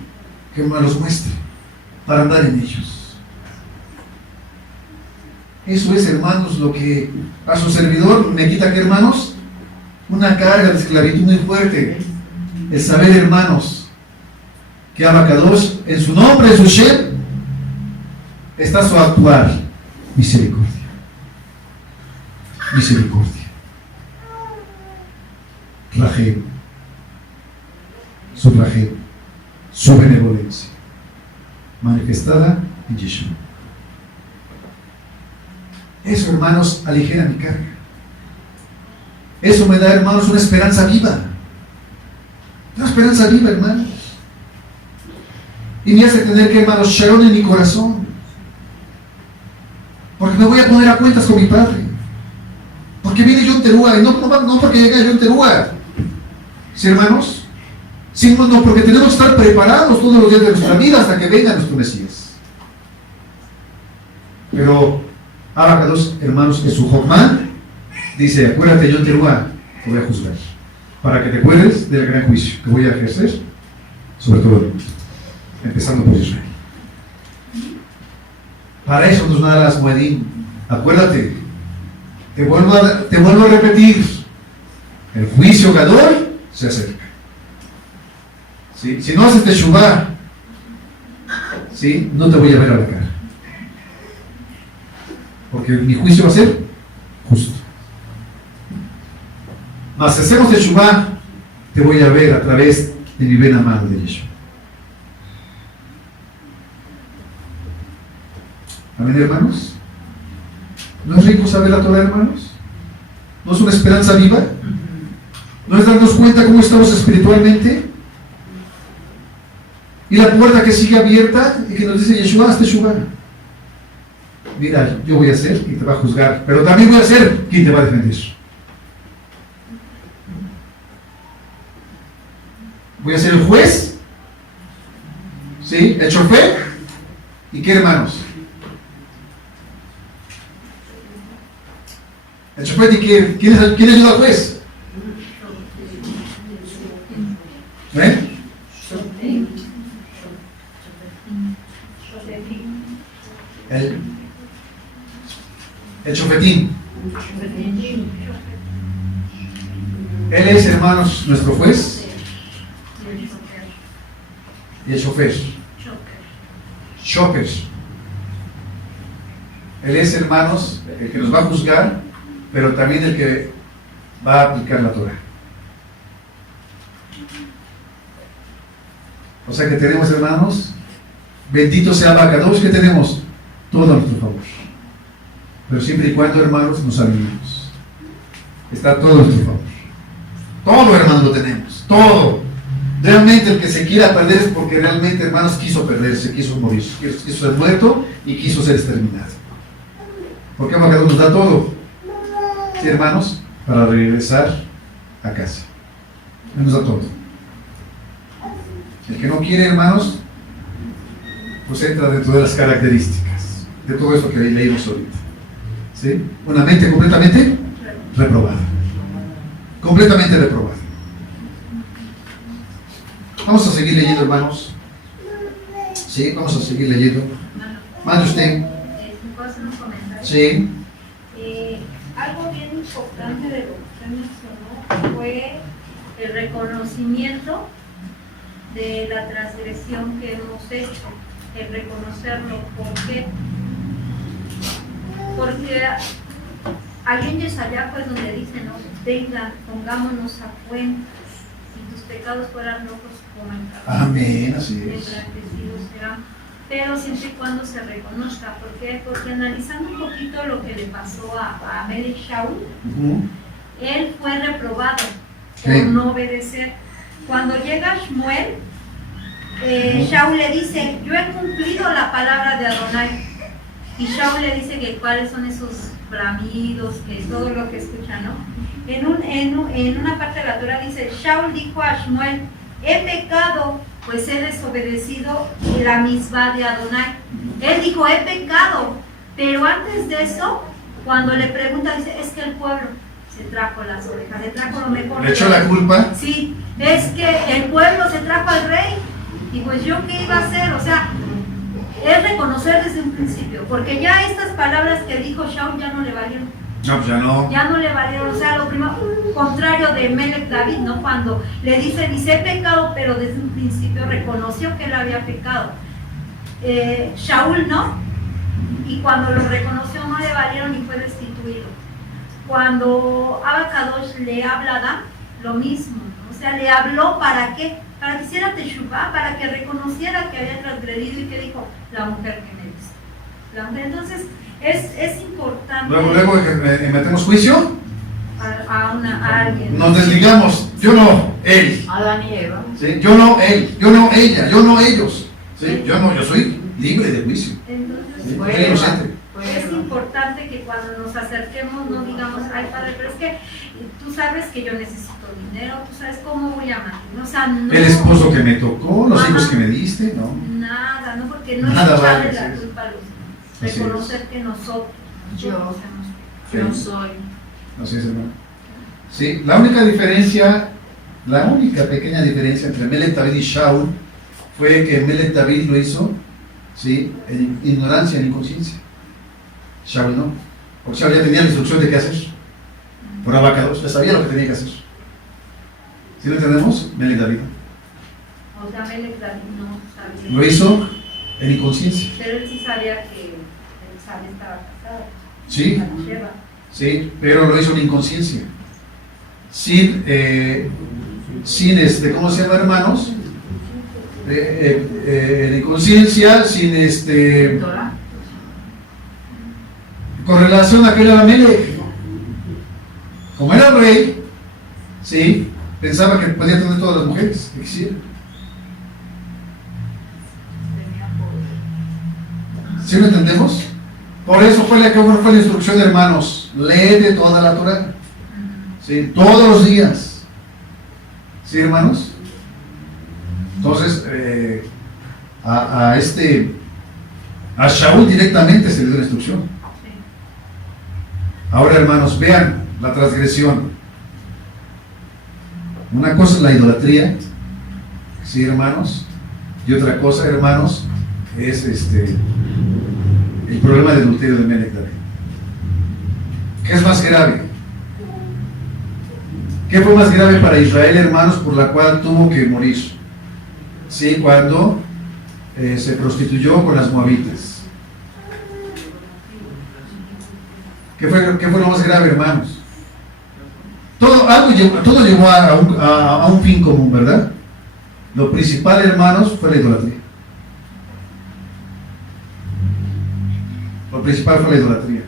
que me los muestre para andar en ellos. Eso es, hermanos, lo que a su servidor me quita, que, hermanos, una carga de esclavitud muy fuerte. El saber, hermanos, que Abacados, en su nombre, en su Shem, está su actuar. Misericordia. Misericordia. Rajel. Su benevolencia. Manifestada en Yeshua. Eso, hermanos, aligera mi carga. Eso me da, hermanos, una esperanza viva. Una esperanza viva, hermanos. Y me hace tener que, hermanos, Sharon en mi corazón. Porque me voy a poner a cuentas con mi padre. Porque viene John Terúa, y no porque llegue John Terúa. ¿Sí, hermanos? Sí, no, porque tenemos que estar preparados todos los días de nuestra vida hasta que venga nuestro Mesías. Pero Abacados, hermanos, en su Jokman dice: acuérdate, John Terúa, te voy a juzgar, para que te acuerdes del gran juicio que voy a ejercer sobre todo el mundo, empezando por Israel. Para eso nos da las Moedim. Acuérdate, te vuelvo a repetir, el juicio Gadol se acerca. ¿Sí? Si no haces teshuvá, ¿sí? No te voy a ver a la cara, porque mi juicio va a ser justo. Mas si hacemos teshuvá, te voy a ver a través de mi ven amado de Yeshua. Amén, hermanos. ¿No es rico saber la Torah, hermanos? ¿No es una esperanza viva? ¿No es darnos cuenta cómo estamos espiritualmente? Y la puerta que sigue abierta y que nos dice Yeshua, haz teshuvá. Mira, yo voy a ser quien te va a juzgar, pero también voy a ser quien te va a defender. Voy a ser el juez, ¿sí? El chofer. ¿Y qué, hermanos? El chofer, ¿y qué? ¿Quién ayuda al juez? ¿Eh? El chofetín. Él es, hermanos, nuestro juez y el chofer. Chofer. Él es, hermanos, el que nos va a juzgar, pero también el que va a aplicar la Torah. O sea que tenemos, hermanos, bendito sea Abacados, que tenemos todo a nuestro favor. Pero siempre y cuando, hermanos, nos alineemos. Está todo a nuestro favor. Todo, hermanos, lo tenemos. Todo. Realmente el que se quiera perder es porque realmente, hermanos, quiso perderse, quiso morir, quiso ser muerto y quiso ser exterminado. Porque Abacados nos da todo. ¿Sí, hermanos? Para regresar a casa. Él nos da todo. El que no quiere, hermanos, pues entra dentro de las características de todo esto que leímos ahorita. ¿Sí? Una mente completamente reprobada. Completamente reprobada. Vamos a seguir leyendo, hermanos. Sí, vamos a seguir leyendo. Mande usted. ¿Puedo hacer un comentario? Sí. Algo bien importante de lo que usted mencionó fue el reconocimiento de la transgresión que hemos hecho, el reconocerlo. ¿Por qué? Porque hay un Yesaya, pues, donde dice, ¿no? Venga, pongámonos a cuentas. Si tus pecados fueran rojos como el cabello, Amén, así es. emblanquecidos serán. Pero siempre y cuando se reconozca. ¿Por qué? Porque analizando un poquito lo que le pasó a Melech Shaul, él fue reprobado por no obedecer. Cuando llega Shmuel, Shaul le dice: yo he cumplido la palabra de Adonai. Y Shaul le dice que cuáles son esos bramidos, que todo lo que escucha, ¿no? En una parte de la Torah dice: Shaul dijo a Shmuel: he pecado, pues he desobedecido la misbah de Adonai. Él dijo: he pecado. Pero antes de eso, cuando le pregunta, dice: es que el pueblo se trajo las orejas, se trajo lo mejor. ¿Le echó la culpa? Sí, es que el pueblo se trajo al rey. Y pues yo qué iba a hacer, o sea, es reconocer desde un principio, porque ya estas palabras que dijo Shaul ya no le valieron. No, pues ya no. Ya no le valieron, o sea, lo primero, contrario de Melech David, ¿no? Cuando le dice, he pecado, pero desde un principio reconoció que él había pecado. Shaul no, y cuando lo reconoció no le valieron y fue destituido. Cuando Abacados le habla a Adán, lo mismo, ¿no? O sea, le habló ¿para qué? Para que hiciera teshuvá, para que reconociera que había transgredido y que dijo: la mujer que me dice. La mujer, entonces, es importante. Luego metemos juicio. A alguien. Nos desligamos. Yo no, él. Adán y Eva. ¿Sí? Yo no, él. Yo no, ella. Yo no, ellos. Sí, yo soy libre de juicio. Entonces, Sí, Bueno, soy inocente. es importante que cuando nos acerquemos no digamos, ay padre, pero es que tú sabes que yo necesito dinero, tú sabes cómo voy a mantener, o sea, no. El esposo que me tocó, los Ajá. hijos que me diste, ¿no? Nada, no, porque no Nada es echarle vale, la sí. culpa a los demás. Así es. Reconocer que nosotros Yo. hacemos. Yo soy. Así es, hermano. Sí, la única pequeña diferencia entre Melech David y Shaul fue que Melech David lo hizo, ¿sí?, en ignorancia, en inconsciencia. Shaul no, porque Shaul ya tenía la instrucción de qué hacer. Por Abacados, ya sabía lo que tenía que hacer. ¿Sí lo entendemos? Melech David O sea, Melech David no sabía. lo hizo en inconsciencia. Pero él sí sabía que Elizabeth estaba casada. Sí, Con Sheba. sí, pero lo hizo en inconsciencia. Sin ¿cómo se llama, hermanos? En inconsciencia, sin Torah. con relación a aquel Amelech. Como era rey, sí, pensaba que podía tener todas las mujeres que quisiera. Tenía poder. ¿Sí lo entendemos? Por eso fue la instrucción, hermanos. Lee de toda la Torah. ¿Sí? Todos los días. ¿Sí, hermanos? Entonces, a Shaul directamente se le dio la instrucción. Sí. Ahora, hermanos, vean la transgresión. Una cosa es la idolatría, ¿sí, hermanos? Y otra cosa, hermanos, es el problema del adulterio de Melech David. ¿Qué es más grave? ¿Qué fue más grave para Israel, hermanos, por la cual tuvo que morir? Sí, cuando se prostituyó con las moabitas. ¿Qué fue lo más grave, hermanos? Todo llegó a un fin común, ¿verdad? Lo principal, hermanos, fue la idolatría. Lo principal fue la idolatría.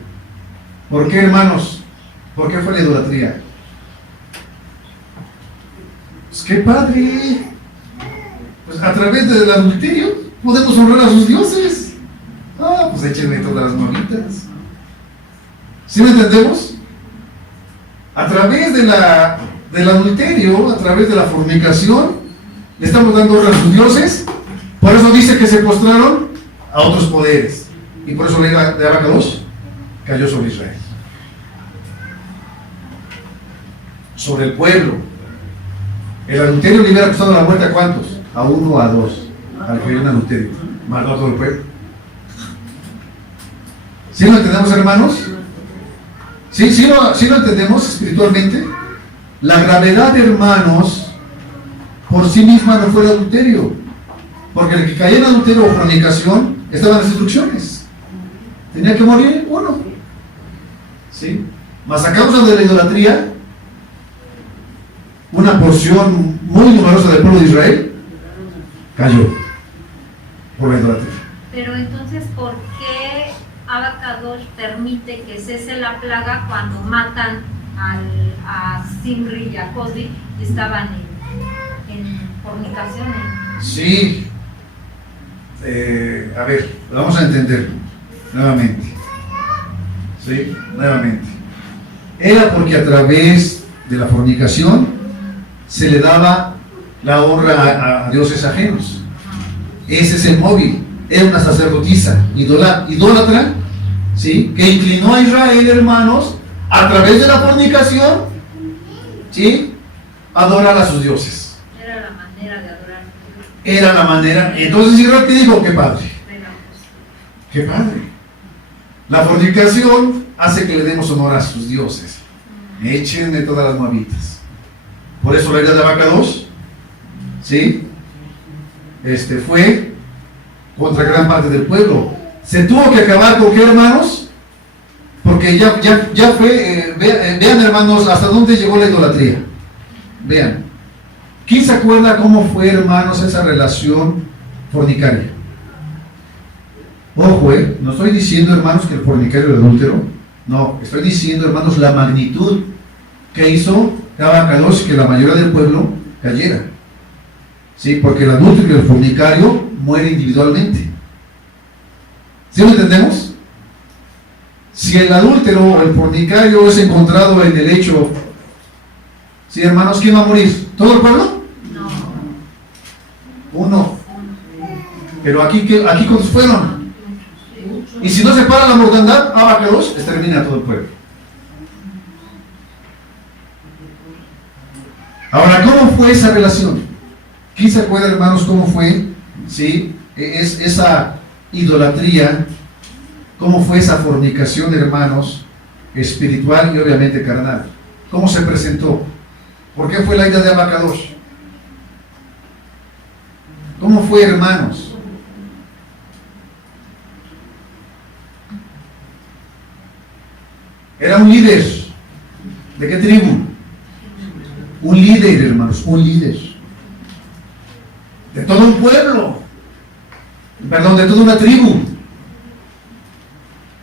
¿Por qué, hermanos? ¿Por qué fue la idolatría? Pues qué padre. Pues a través del adulterio podemos honrar a sus dioses. Pues échenme todas las mamitas. ¿Sí me entendemos? A través del adulterio, a través de la fornicación, le estamos dando honra a sus dioses. Por eso dice que se postraron a otros poderes. Y por eso la ira de Abacados cayó sobre Israel. Sobre el pueblo. El adulterio le hubiera costado la muerte a ¿cuántos? A uno o a dos. Al que había un adulterio. Mató a todo el pueblo. ¿Sí lo entendemos, hermanos? ¿Sí lo entendemos espiritualmente? La gravedad, hermanos, por sí misma no fue el adulterio. Porque el que caía en adulterio o fornicación estaban las instrucciones. Tenía que morir uno. ¿Sí? Mas a causa de la idolatría, una porción muy numerosa del pueblo de Israel cayó por la idolatría. Pero entonces, ¿por qué Abacadosh permite que cese la plaga cuando matan a Zimri y a Cosbi y estaban en fornicación? Sí. A ver, vamos a entenderlo nuevamente. Sí, nuevamente. Era porque a través de la fornicación se le daba la honra a dioses ajenos. Ese es el móvil. Era una sacerdotisa idólatra, ¿sí?, que inclinó a Israel, hermanos, a través de la fornicación, ¿sí?, a adorar a sus dioses. Era la manera de adorar. Era la manera. Entonces Israel te dijo, qué padre. Qué padre. La fornicación hace que le demos honor a sus dioses. Echen de todas las moabitas. Por eso la ira de Abacados, ¿sí?, fue contra gran parte del pueblo. Se tuvo que acabar con qué, hermanos, porque ya fue. Vean, hermanos, hasta dónde llegó la idolatría. Vean. ¿Quién se acuerda cómo fue, hermanos, esa relación fornicaria? Ojo, no estoy diciendo, hermanos, que el fornicario era adúltero. No, estoy diciendo, hermanos, la magnitud que hizo Abacados que la mayoría del pueblo cayera. Sí, porque el adúltero y el fornicario muere individualmente. ¿Sí lo entendemos? Si el adúltero o el fornicario es encontrado en el hecho, ¿sí, hermanos? ¿Quién va a morir? ¿Todo el pueblo? No. Uno. Pero aquí ¿cuántos fueron? Y si no se para la mortandad, Abacados, extermina a todo el pueblo. Ahora, ¿cómo fue esa relación? ¿Quién se acuerda, hermanos, cómo fue? ¿Sí? Esa idolatría, ¿cómo fue esa fornicación, hermanos, espiritual y obviamente carnal? ¿Cómo se presentó? ¿Por qué fue la ira de Abacados? ¿Cómo fue, hermanos? Era un líder. ¿De qué tribu? Un líder, hermanos, un líder. De todo un pueblo. Perdón, de toda una tribu.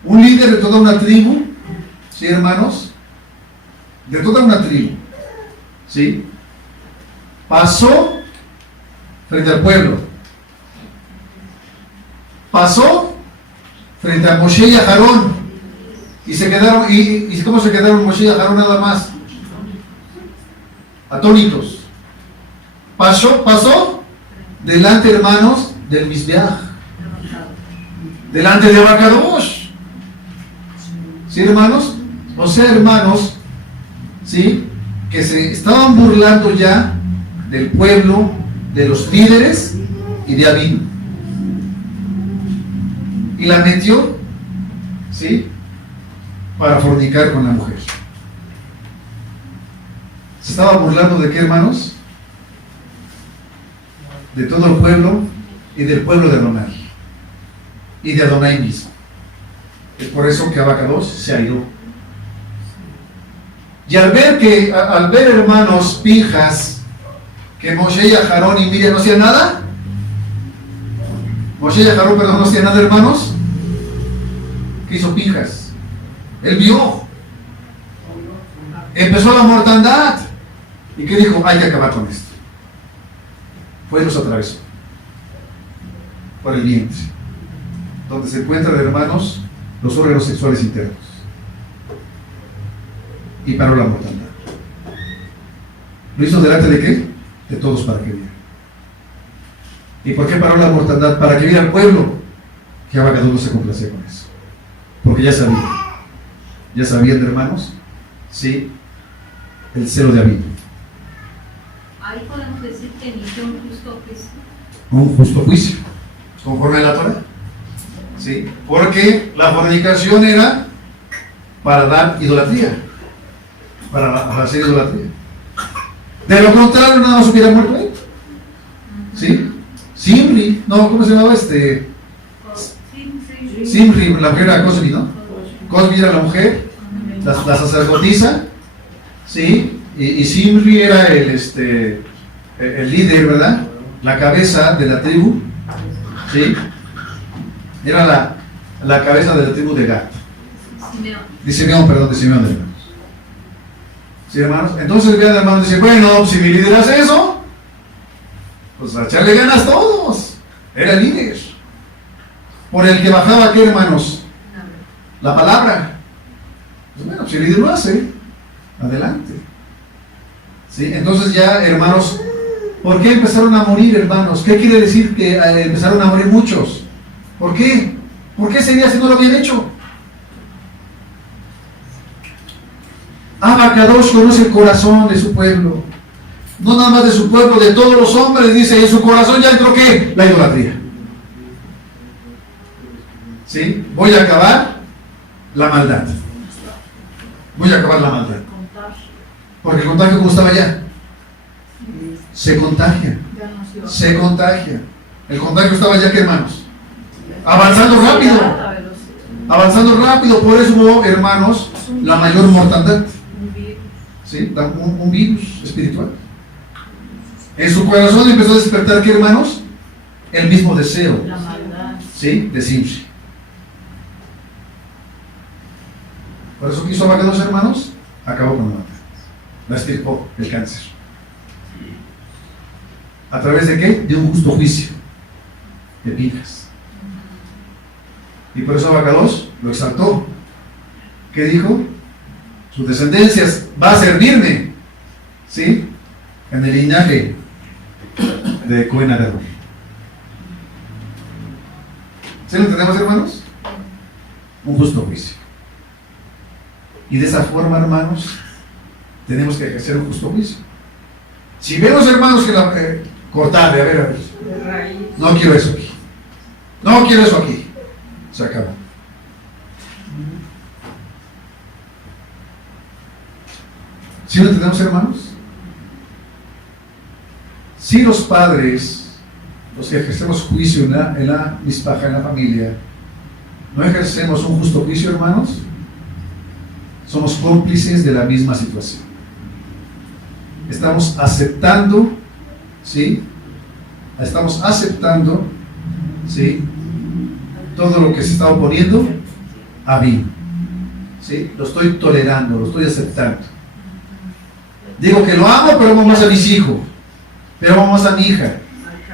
Un líder de toda una tribu. ¿Sí, hermanos? De toda una tribu. ¿Sí? Pasó frente al pueblo. Pasó frente a Moshe y a Aarón. Y se quedaron, ¿y cómo se quedaron Moshe y Aarón nada más? Atónitos. Pasó delante, hermanos, del Mizbeach, delante de Abacados. ¿Sí, hermanos? O sea, hermanos, ¿sí? Que se estaban burlando ya del pueblo, de los líderes y de Abino. Y la metió, ¿sí? Para fornicar con la mujer. ¿Se estaba burlando de qué, hermanos? De todo el pueblo y del pueblo de Adonai. Y de Adonai mismo. Es por eso que Abacados se airó. Y al ver, hermanos, Pinjas, que Moshe y Aarón y Miriam no hacían nada, Moshe y Aarón, perdón, no hacían nada, hermanos, ¿qué hizo Pinjas? Él vio. Empezó la mortandad. ¿Y qué dijo? Hay que acabar con esto. Fue y los atravesó por el vientre, donde se encuentran, hermanos, los órganos sexuales internos. Y paró la mortandad. ¿Lo hizo delante de qué? De todos, para que vieran. ¿Y por qué paró la mortandad? Para que viera el pueblo que Abacados no se complacía con eso. Porque ya sabían, hermanos, sí, el celo de Abino. Ahí podemos decir que inició un justo juicio. Un justo juicio, conforme a la Torah. ¿Sí? Porque la fornicación era para dar idolatría, para hacer idolatría. De lo contrario, nada más hubiera muerto él. ¿Sí? Simri, no, ¿cómo se llamaba este? Simri, la mujer era Cosbi, ¿no? Cosbi era la mujer, la sacerdotisa, ¿sí? Y Simri era el líder, ¿verdad? La cabeza de la tribu, ¿sí? Era la cabeza de la tribu de Gad. De Simeón, hermanos. ¿Sí, hermanos? Entonces, vean, hermanos, dice, bueno, si mi líder hace eso, pues a echarle ganas todos. Era el líder. Por el que bajaba, ¿qué, hermanos? La palabra. Pues bueno, si el líder lo hace, adelante. ¿Sí? Entonces ya, hermanos, ¿por qué empezaron a morir, hermanos? ¿Qué quiere decir que empezaron a morir muchos? ¿Por qué? ¿Por qué ese día si no lo habían hecho? Abacados conoce el corazón de su pueblo. No nada más de su pueblo, de todos los hombres. Dice, en su corazón ya entró ¿qué? La idolatría. ¿Sí? Voy a acabar la maldad. Voy a acabar la maldad. Porque el contagio, como estaba allá, se contagia. Se contagia. El contagio estaba allá, ¿qué, hermanos? Avanzando rápido. Avanzando rápido. Por eso hubo, hermanos, la mayor mortandad. ¿Sí? Un virus espiritual. En su corazón empezó a despertar, ¿qué, hermanos? El mismo deseo. ¿Sí? De Simri. Por eso quiso Abacados, hermanos, acabó con la maldad. La extirpó, el cáncer. ¿A través de qué? De un justo juicio. de Pinhas. Y por eso Abacados lo exaltó. ¿Qué dijo? Sus descendencias va a servirme, ¿sí? En el linaje de Cohen Agadol. ¿Sí lo entendemos, hermanos? Un justo juicio. Y de esa forma, hermanos, tenemos que ejercer un justo juicio. Si vemos, hermanos, que cortarle, a ver, no quiero eso aquí. No quiero eso aquí. Se acabó. ¿Sí lo entendemos, hermanos? Si los padres, los que ejercemos juicio en la mispaja, en la familia, no ejercemos un justo juicio, hermanos, somos cómplices de la misma situación. Estamos aceptando, ¿sí? Estamos aceptando, ¿sí? Todo lo que se está oponiendo a mí, ¿sí? Lo estoy tolerando, lo estoy aceptando. Digo que lo amo, pero amo más a mis hijos, pero amo más a mi hija,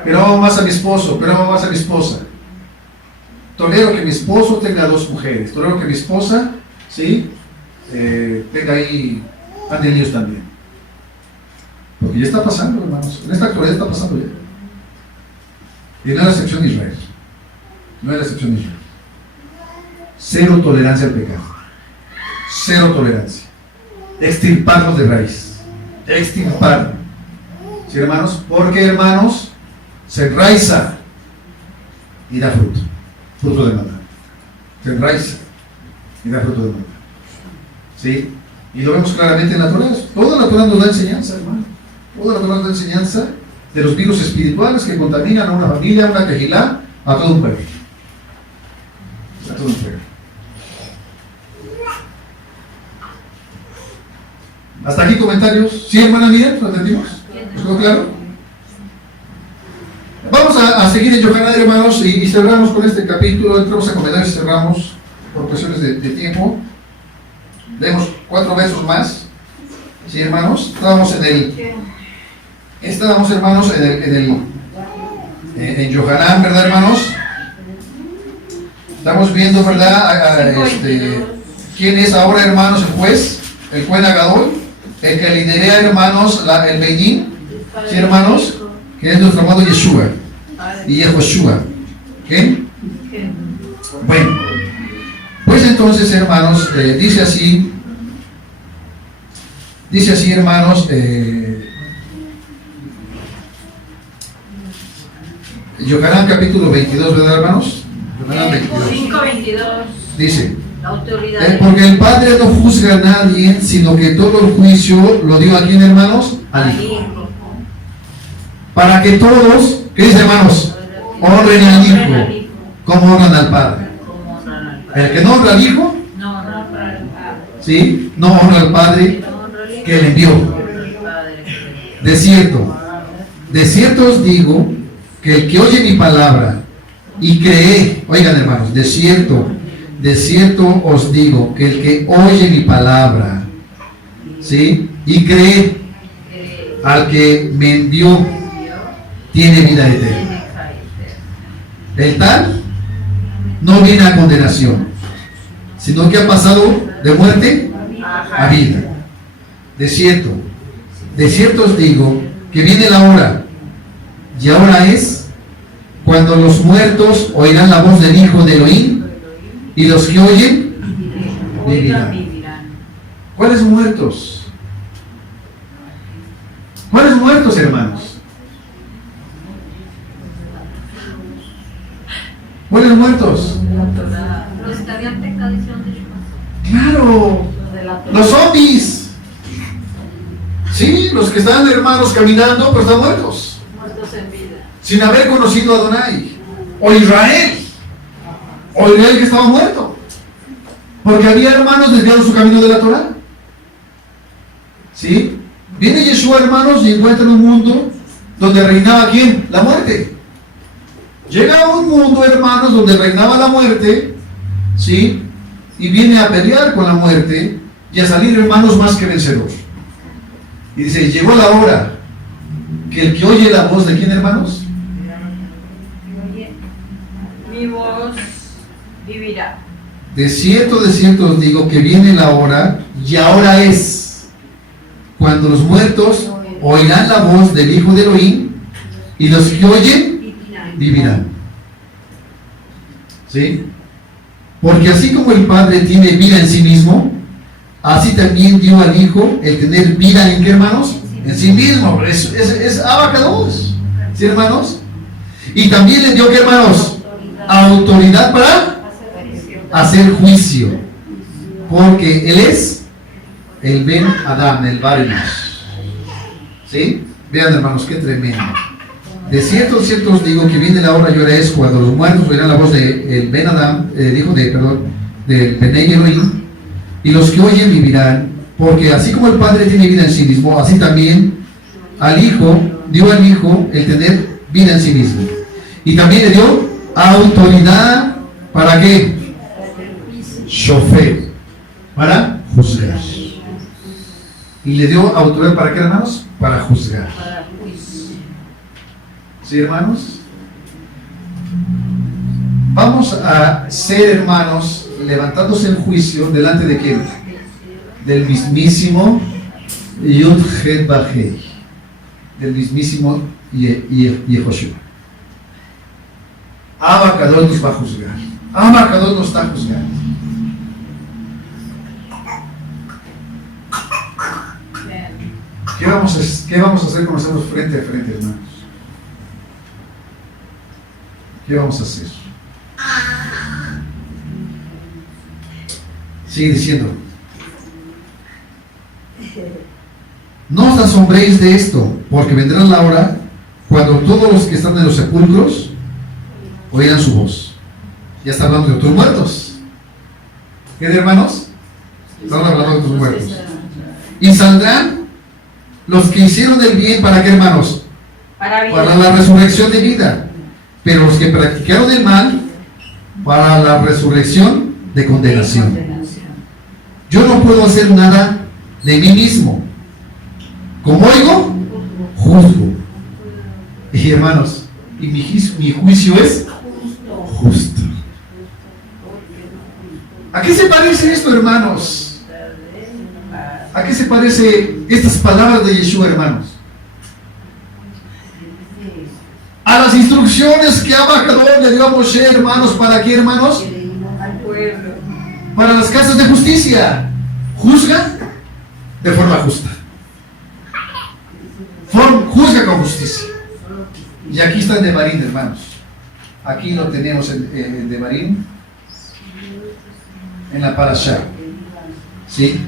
pero amo más a mi esposo, pero amo más a mi esposa. Tolero que mi esposo tenga 2 mujeres, tolero que mi esposa, ¿sí? Tenga ahí, ande niños también. Porque ya está pasando, hermanos. En esta actualidad está pasando ya. Y no es la excepción de Israel. No es la excepción de Israel. 0 tolerancia al pecado. 0 tolerancia. Extirparlos de raíz. Extirparlos. ¿Sí, hermanos? Porque, hermanos, se enraiza y da fruto. Fruto de maldad. Se enraiza y da fruto de maldad. ¿Sí? Y lo vemos claramente en la Torá. Toda la Torá nos da enseñanza, hermano. Toda la Torá nos da enseñanza de los virus espirituales que contaminan a una familia, a una quejilá, a todo un pueblo. A todo un pueblo. ¿Hasta aquí comentarios? ¿Sí, hermana Miriam? ¿Lo entendimos? ¿Nos quedó claro? Vamos a seguir en Yohanan, hermanos, y cerramos con este capítulo. Entramos a comentarios y cerramos por cuestiones de tiempo. Leemos 4 versos más. ¿Sí, hermanos? Estábamos, hermanos, en Yohanan, ¿verdad, hermanos? Estamos viendo, ¿verdad? ¿Quién es ahora, hermanos, el juez? El Cohen Agadol, el que lidera, hermanos, el Beidín, ¿sí, hermanos? Que es nuestro amado Yeshua y Yehoshua. ¿Qué? Bueno, pues entonces, hermanos, dice así, hermanos, Yohanan capítulo 22, ¿verdad, hermanos? Yohanan 22. 5:22. Dice, La autoridad. porque el Padre no juzga a nadie, sino que todo el juicio lo dio a quién, hermanos, al Hijo. Para que todos, ¿qué dice, hermanos? Honren al Hijo, como honran al Padre. El que no honra al Hijo, No honra al Padre. ¿sí? No honra al Padre que le envió. De cierto os digo que el que oye mi palabra y cree, oigan, hermanos, de cierto os digo que el que oye mi palabra, ¿sí? Y cree al que me envió, tiene vida eterna. El tal no viene a condenación, sino que ha pasado de muerte a vida. De cierto os digo que viene la hora, y ahora es, cuando los muertos oirán la voz del Hijo de Elohim, y los que oyen vivirán. ¿Cuáles muertos? ¿Cuáles muertos, hermanos? ¿Cuáles muertos? Los que habían pecado hicieron de Claro, los zombies. Sí, los que están, hermanos, caminando, pero están muertos, Muertos en vida. sin haber conocido a Adonai. O Israel que estaba muerto, porque había, hermanos, desviado su camino de la Torah. ¿Sí? Viene Yeshua, hermanos, y encuentra un mundo donde reinaba ¿quién? La muerte. Llega a un mundo, hermanos, donde reinaba la muerte, ¿sí? Y viene a pelear con la muerte y a salir, hermanos, más que vencedor. Y dice, llegó la hora que el que oye la voz de ¿quién, hermanos? vivirá. De cierto os digo que viene la hora, y ahora es, cuando los muertos oirán la voz del Hijo de Elohim, y los que oyen vivirán. ¿Sí? Porque así como el Padre tiene vida en sí mismo, así también dio al Hijo el tener vida en qué, hermanos? En sí mismo. Es abacados. ¿Sí, hermanos? Y también le dio, ¿qué, hermanos? Autoridad para hacer juicio. Porque Él es el Ben Adam, el Baremos. ¿Sí? Vean, hermanos, qué tremendo. De cierto os digo que viene la hora y ahora es cuando los muertos oirán la voz de el Ben Adam, del Benei Elohim, y los que oyen vivirán, porque así como el Padre tiene vida en sí mismo, así también dio al Hijo el tener vida en sí mismo. Y también le dio autoridad, ¿para qué? Shofer, para juzgar. Y le dio autoridad, ¿para qué, hermanos? Para juzgar. ¿Sí, hermanos? Vamos a ser, hermanos, levantándose en juicio delante de quién? Del mismísimo Yud Het Bajei, del mismísimo Yehoshua. Abacados nos va a juzgar. Abacados nos está juzgando. ¿Qué vamos a hacer cuando estamos frente a frente, hermanos? ¿Qué vamos a hacer? Sigue diciendo: no os asombréis de esto, porque vendrá la hora cuando todos los que están en los sepulcros oirán su voz. Ya está hablando de otros muertos. ¿Qué, hermanos? Están hablando de otros muertos. Y saldrán los que hicieron el bien, ¿para qué, hermanos? Para la resurrección de vida. Pero los que practicaron el mal, para la resurrección de condenación. Yo no puedo hacer nada de mí mismo. Como oigo, juzgo. Y hermanos, y mi juicio es justo. ¿A qué se parece esto, hermanos? ¿A qué se parece estas palabras de Yeshua, hermanos? A las instrucciones que Abacador le dio a Moshe, hermanos. ¿Para qué, hermanos? Al pueblo. Para las casas de justicia. Juzga de forma justa. Juzga con justicia. Y aquí está el Devarim, hermanos. Aquí lo tenemos, el Devarim, en la Parashá. ¿Sí?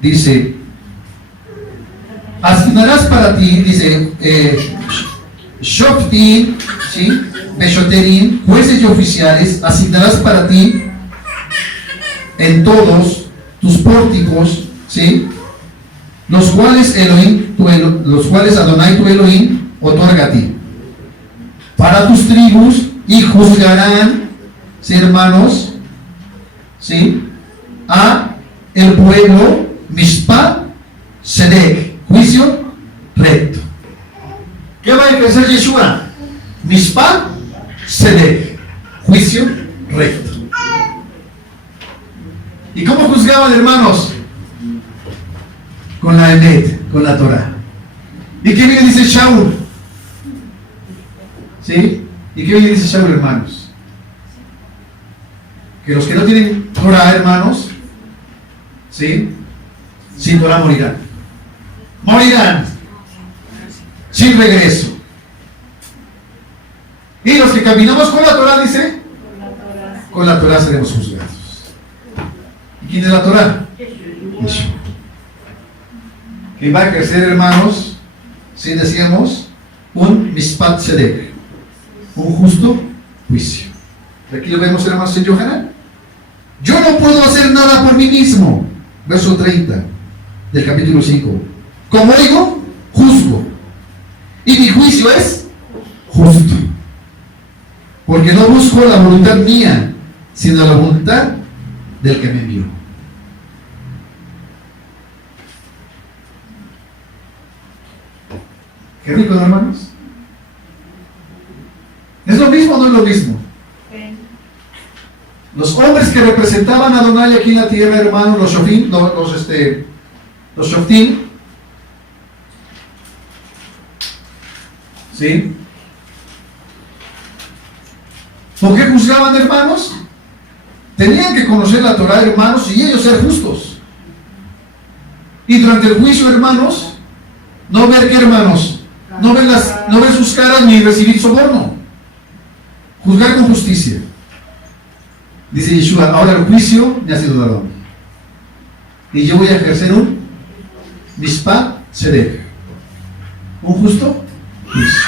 Dice: asignarás para ti, dice, Shoftim, ¿sí? Beshoterim, jueces y oficiales, asignarás para ti en todos tus pórticos, ¿sí? Los cuales Adonai tu Elohim otorga a ti para tus tribus, y juzgarán, ¿sí, hermanos? ¿Sí? A el pueblo Mishpat Sedek, juicio recto. ¿Qué va a ejercer Yeshua? Mishpat Sedek, juicio recto. ¿Y cómo juzgaban, hermanos? Con la Emet, con la Torah. ¿Y qué bien dice Shaul? ¿Sí? ¿Y qué bien dice Shaul, hermanos? Que los que no tienen Torah, hermanos, ¿sí? Sin Torah morirán. Morirán sin regreso. Y los que caminamos con la Torah, dice, con la Torah seremos juzgados. ¿Y quién es la Torah? Yeshua. Que va a ejercer, hermanos, si decíamos, un Mishpat Sedek, un justo juicio. Aquí lo vemos, hermanos, en Yohanan. Yo no puedo hacer nada por mí mismo. Verso 30 del capítulo 5. Como oigo, juzgo. Y mi juicio es justo. Porque no busco la voluntad mía, sino la voluntad del que me envió. ¿Qué rico, hermanos? ¿Es lo mismo o no es lo mismo? Los hombres que representaban a Adonai aquí en la tierra, hermanos, los Shoftim, los Shoftim, ¿sí? ¿Por qué juzgaban, hermanos? Tenían que conocer la Torah, hermanos, y ellos ser justos. Y durante el juicio, hermanos, no ver qué, hermanos, no ver sus caras ni recibir soborno. Juzgar con justicia. Dice Yeshua, ahora el juicio me ha sido dado. Y yo voy a ejercer un mishpat tzedek, un justo juicio.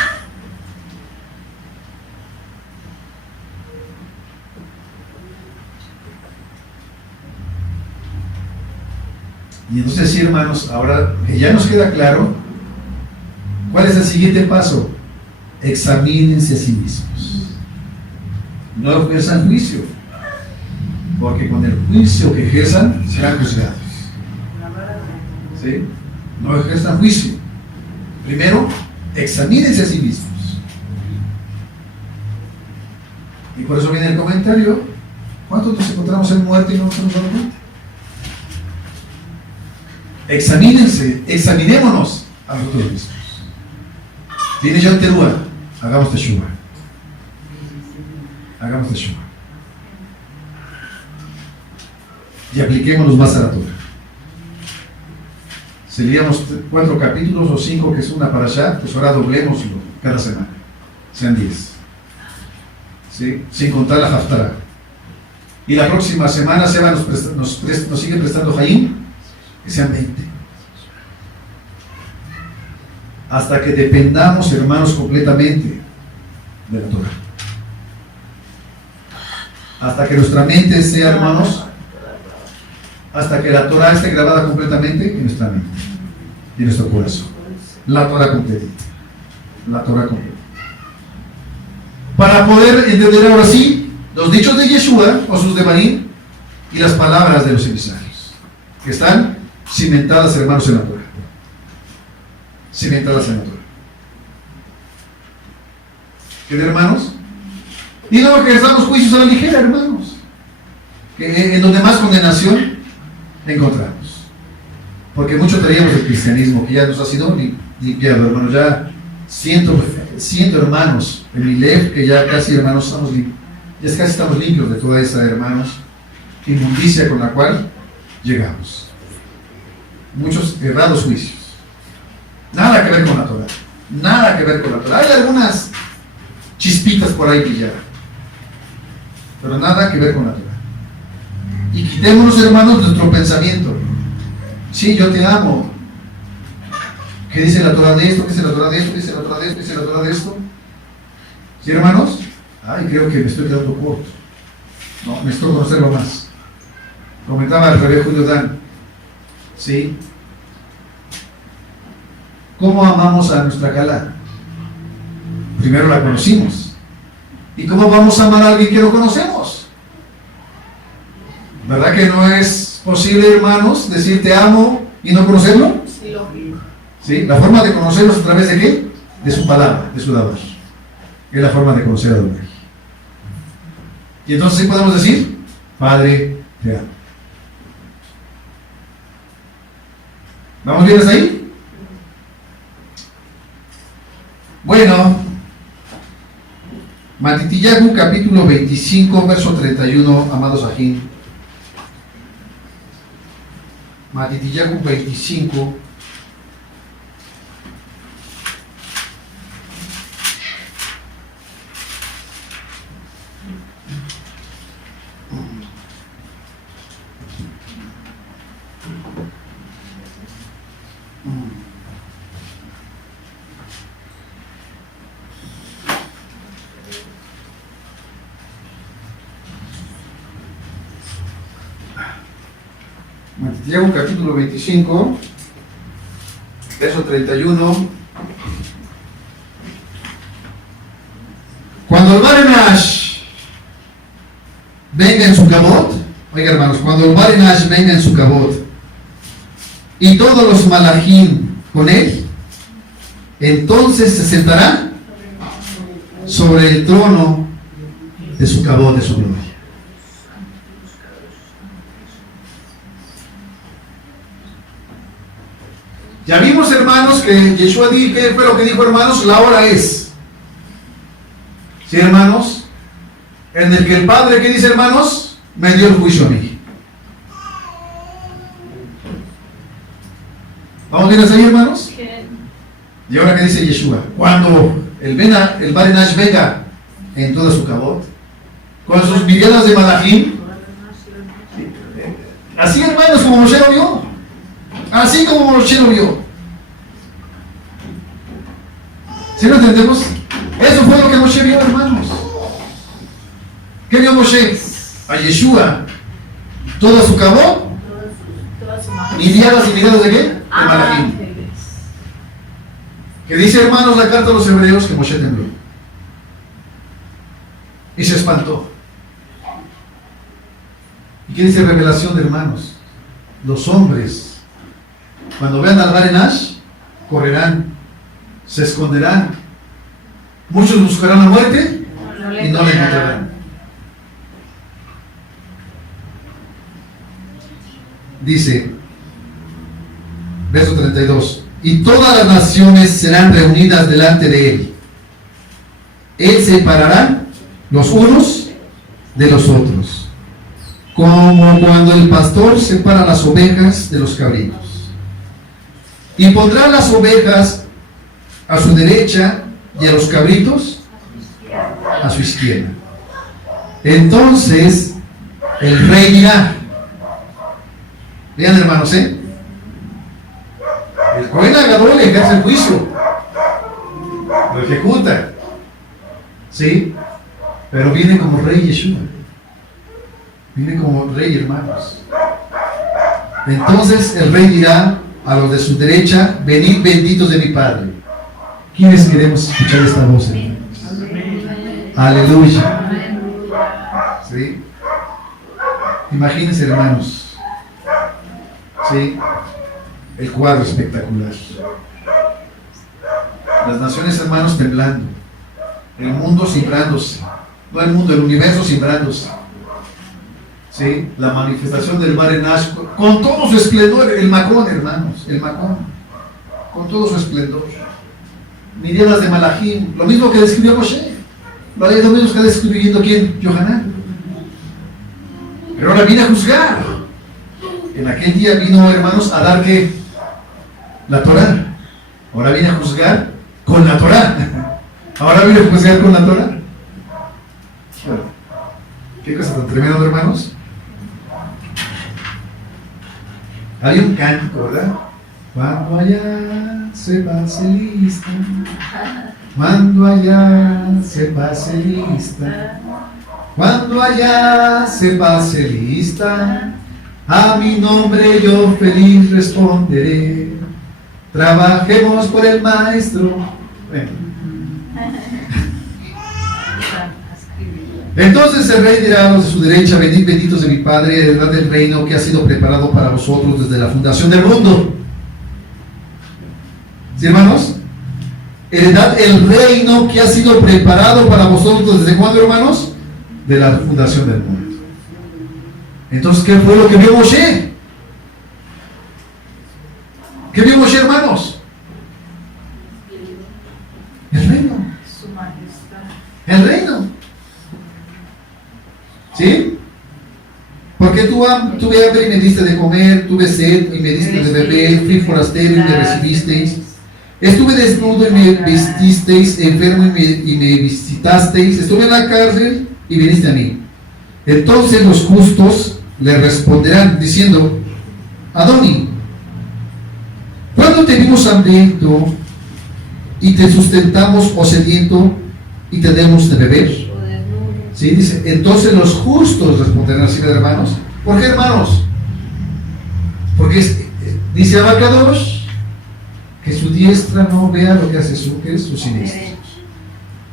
Y entonces sí, hermanos, ahora que ya nos queda claro, ¿cuál es el siguiente paso? Examínense a sí mismos. No ejerzan juicio, porque con el juicio que ejerzan serán juzgados. ¿Sí? No ejerzan juicio. Primero, examínense a sí mismos. Y por eso viene el comentario: ¿cuántos nos encontramos en muerte y no nos hemos dado cuenta? Examínense, examinémonos a nosotros mismos. Viene Yom Teruah, hagamos teshuva. Hagamos teshuva. Y apliquémonos más a la Torah. Si leíamos 4 capítulos o 5, que es una parashá, pues ahora doblémoslo cada semana. Sean 10. ¿Sí? Sin contar la Haftarah. Y la próxima semana Seba nos sigue prestando Hayim, que sean 20. Hasta que dependamos, hermanos, completamente de la Torah. Hasta que nuestra mente sea, hermanos, hasta que la Torah esté grabada completamente en nuestra mente y en nuestro corazón. La Torah completa. La Torah completa. Para poder entender ahora sí los dichos de Yeshua o sus devarim y las palabras de los emisarios, que están cimentadas, hermanos, en la Torah. Cimentadas en la Torah. ¿Qué de, hermanos? Y no que damos juicios a la ligera, hermanos, que en donde más condenación encontramos. Porque mucho traíamos del cristianismo, que ya nos ha sido limpiado, hermanos. Ya siento hermanos en mi lev, que ya casi, hermanos, ya casi estamos limpios de toda esa, hermanos, inmundicia con la cual llegamos. Muchos errados juicios. Nada que ver con la Torah. Nada que ver con la Torah. Hay algunas chispitas por ahí que ya, pero nada que ver con la Torah. Y quitémonos, hermanos, nuestro pensamiento. Sí, yo te amo. ¿Qué dice la Torah de esto? ¿Qué dice la Torah de esto? ¿Qué dice la Torah de esto? ¿Qué dice la Torah de esto? ¿Sí, hermanos? Ay, creo que me estoy quedando corto. No, necesito conocerlo más. Comentaba el Rebbe Julio Dan. ¿Sí? ¿Cómo amamos a nuestra Calá? Primero la conocimos. ¿Y cómo vamos a amar a alguien que no conocemos? ¿Verdad que no es posible, hermanos, decir te amo y no conocerlo? Sí, lógico. ¿Sí? La forma de conocerlo es a través de ¿qué? De su palabra, de su davar. Es la forma de conocer a Dios. Y entonces sí podemos decir, Padre, te amo. ¿Vamos bien hasta ahí? Bueno, Matitiyahu capítulo 25, verso 31, amados ajín. Matitiyahu 25. Matitiyahu capítulo 25, verso 31. Cuando el Barenash venga en su cabot, oiga, hermanos, cuando el Barenash venga en su cabot y todos los malachim con él, entonces se sentará sobre el trono de su cabot, de su gloria. Ya vimos, hermanos, que Yeshua dijo, ¿qué fue lo que dijo, hermanos? La hora es. ¿Sí, hermanos? En el que el Padre, ¿qué dice, hermanos? Me dio el juicio a mí. ¿Vamos bien hasta ahí, hermanos? Y ahora, ¿qué dice Yeshua? Cuando el Barenash venga en toda su cabot, con sus miriadas de malachim, así, hermanos, como Moshe lo vio. Así como Moshe lo vio. ¿Sí lo entendemos? Eso fue lo que Moshe vio, hermanos. ¿Qué vio Moshe? A Yeshua. Toda su cabot. Miriadas y miriadas de qué? De malachim. Que dice, hermanos, la carta a los hebreos que Moshe tembló. Y se espantó. ¿Y qué dice revelación de hermanos? Los hombres, cuando vean al Barenash, correrán, se esconderán. Muchos buscarán la muerte y no la encontrarán. Dice, verso 32. Y todas las naciones serán reunidas delante de él. Él separará los unos de los otros, como cuando el pastor separa las ovejas de los cabritos. Y pondrá las ovejas a su derecha y a los cabritos a su izquierda. Entonces el rey dirá, vean, hermanos, el Cohen Agadol le ejerce el juicio, lo ejecuta, ¿sí? Pero viene como rey Yeshua, viene como rey, hermanos. Entonces el rey dirá a los de su derecha, venid benditos de mi Padre. ¿Quiénes queremos escuchar esta voz, hermanos? Aleluya. ¿Sí? Imagínense, hermanos, ¿sí? El cuadro espectacular. Las naciones, hermanos, temblando. El mundo cimbrándose. No el mundo, el universo cimbrándose. ¿Sí? La manifestación del Barenash con todo su esplendor. El Macón, hermanos. El Macón. Con todo su esplendor. Miriadas de malachim. Lo mismo que describió Moshe. Lo mismo que está describiendo ¿quién? Yohanan. Pero ahora viene a juzgar. En aquel día vino, hermanos, a dar ¿qué? La Torah. Ahora viene a juzgar con la Torah. Ahora viene a juzgar con la Torah. ¿Qué cosa tan tremenda, hermanos? Hay un cántico, ¿verdad? Cuando allá se pase lista, cuando allá se pase lista, cuando allá se pase lista, a mi nombre yo feliz responderé. Trabajemos por el Maestro. Bueno. Entonces el rey dirá a los de su derecha, venid benditos de mi Padre, heredad del reino que ha sido preparado para vosotros desde la fundación del mundo. ¿Sí, hermanos? Heredad el reino que ha sido preparado para vosotros desde cuándo, hermanos? De la fundación del mundo. Entonces, ¿qué fue lo que vio Moshe? ¿Qué vio Moshe, hermanos? El reino. Su majestad. El reino. ¿Sí? Porque tuve hambre y me diste de comer, tuve sed y me diste de beber, fui forastero y me recibisteis, estuve desnudo y me vestisteis, enfermo y me visitasteis, estuve en la cárcel y viniste a mí. Entonces los justos le responderán diciendo, Adoni, ¿cuándo te vimos hambriento y te sustentamos o sediento y te demos de beber? ¿Sí? Dice, entonces los justos responderán así, hermanos. ¿Por qué, hermanos? Porque dice Abacados que su diestra no vea lo que hace su siniestra.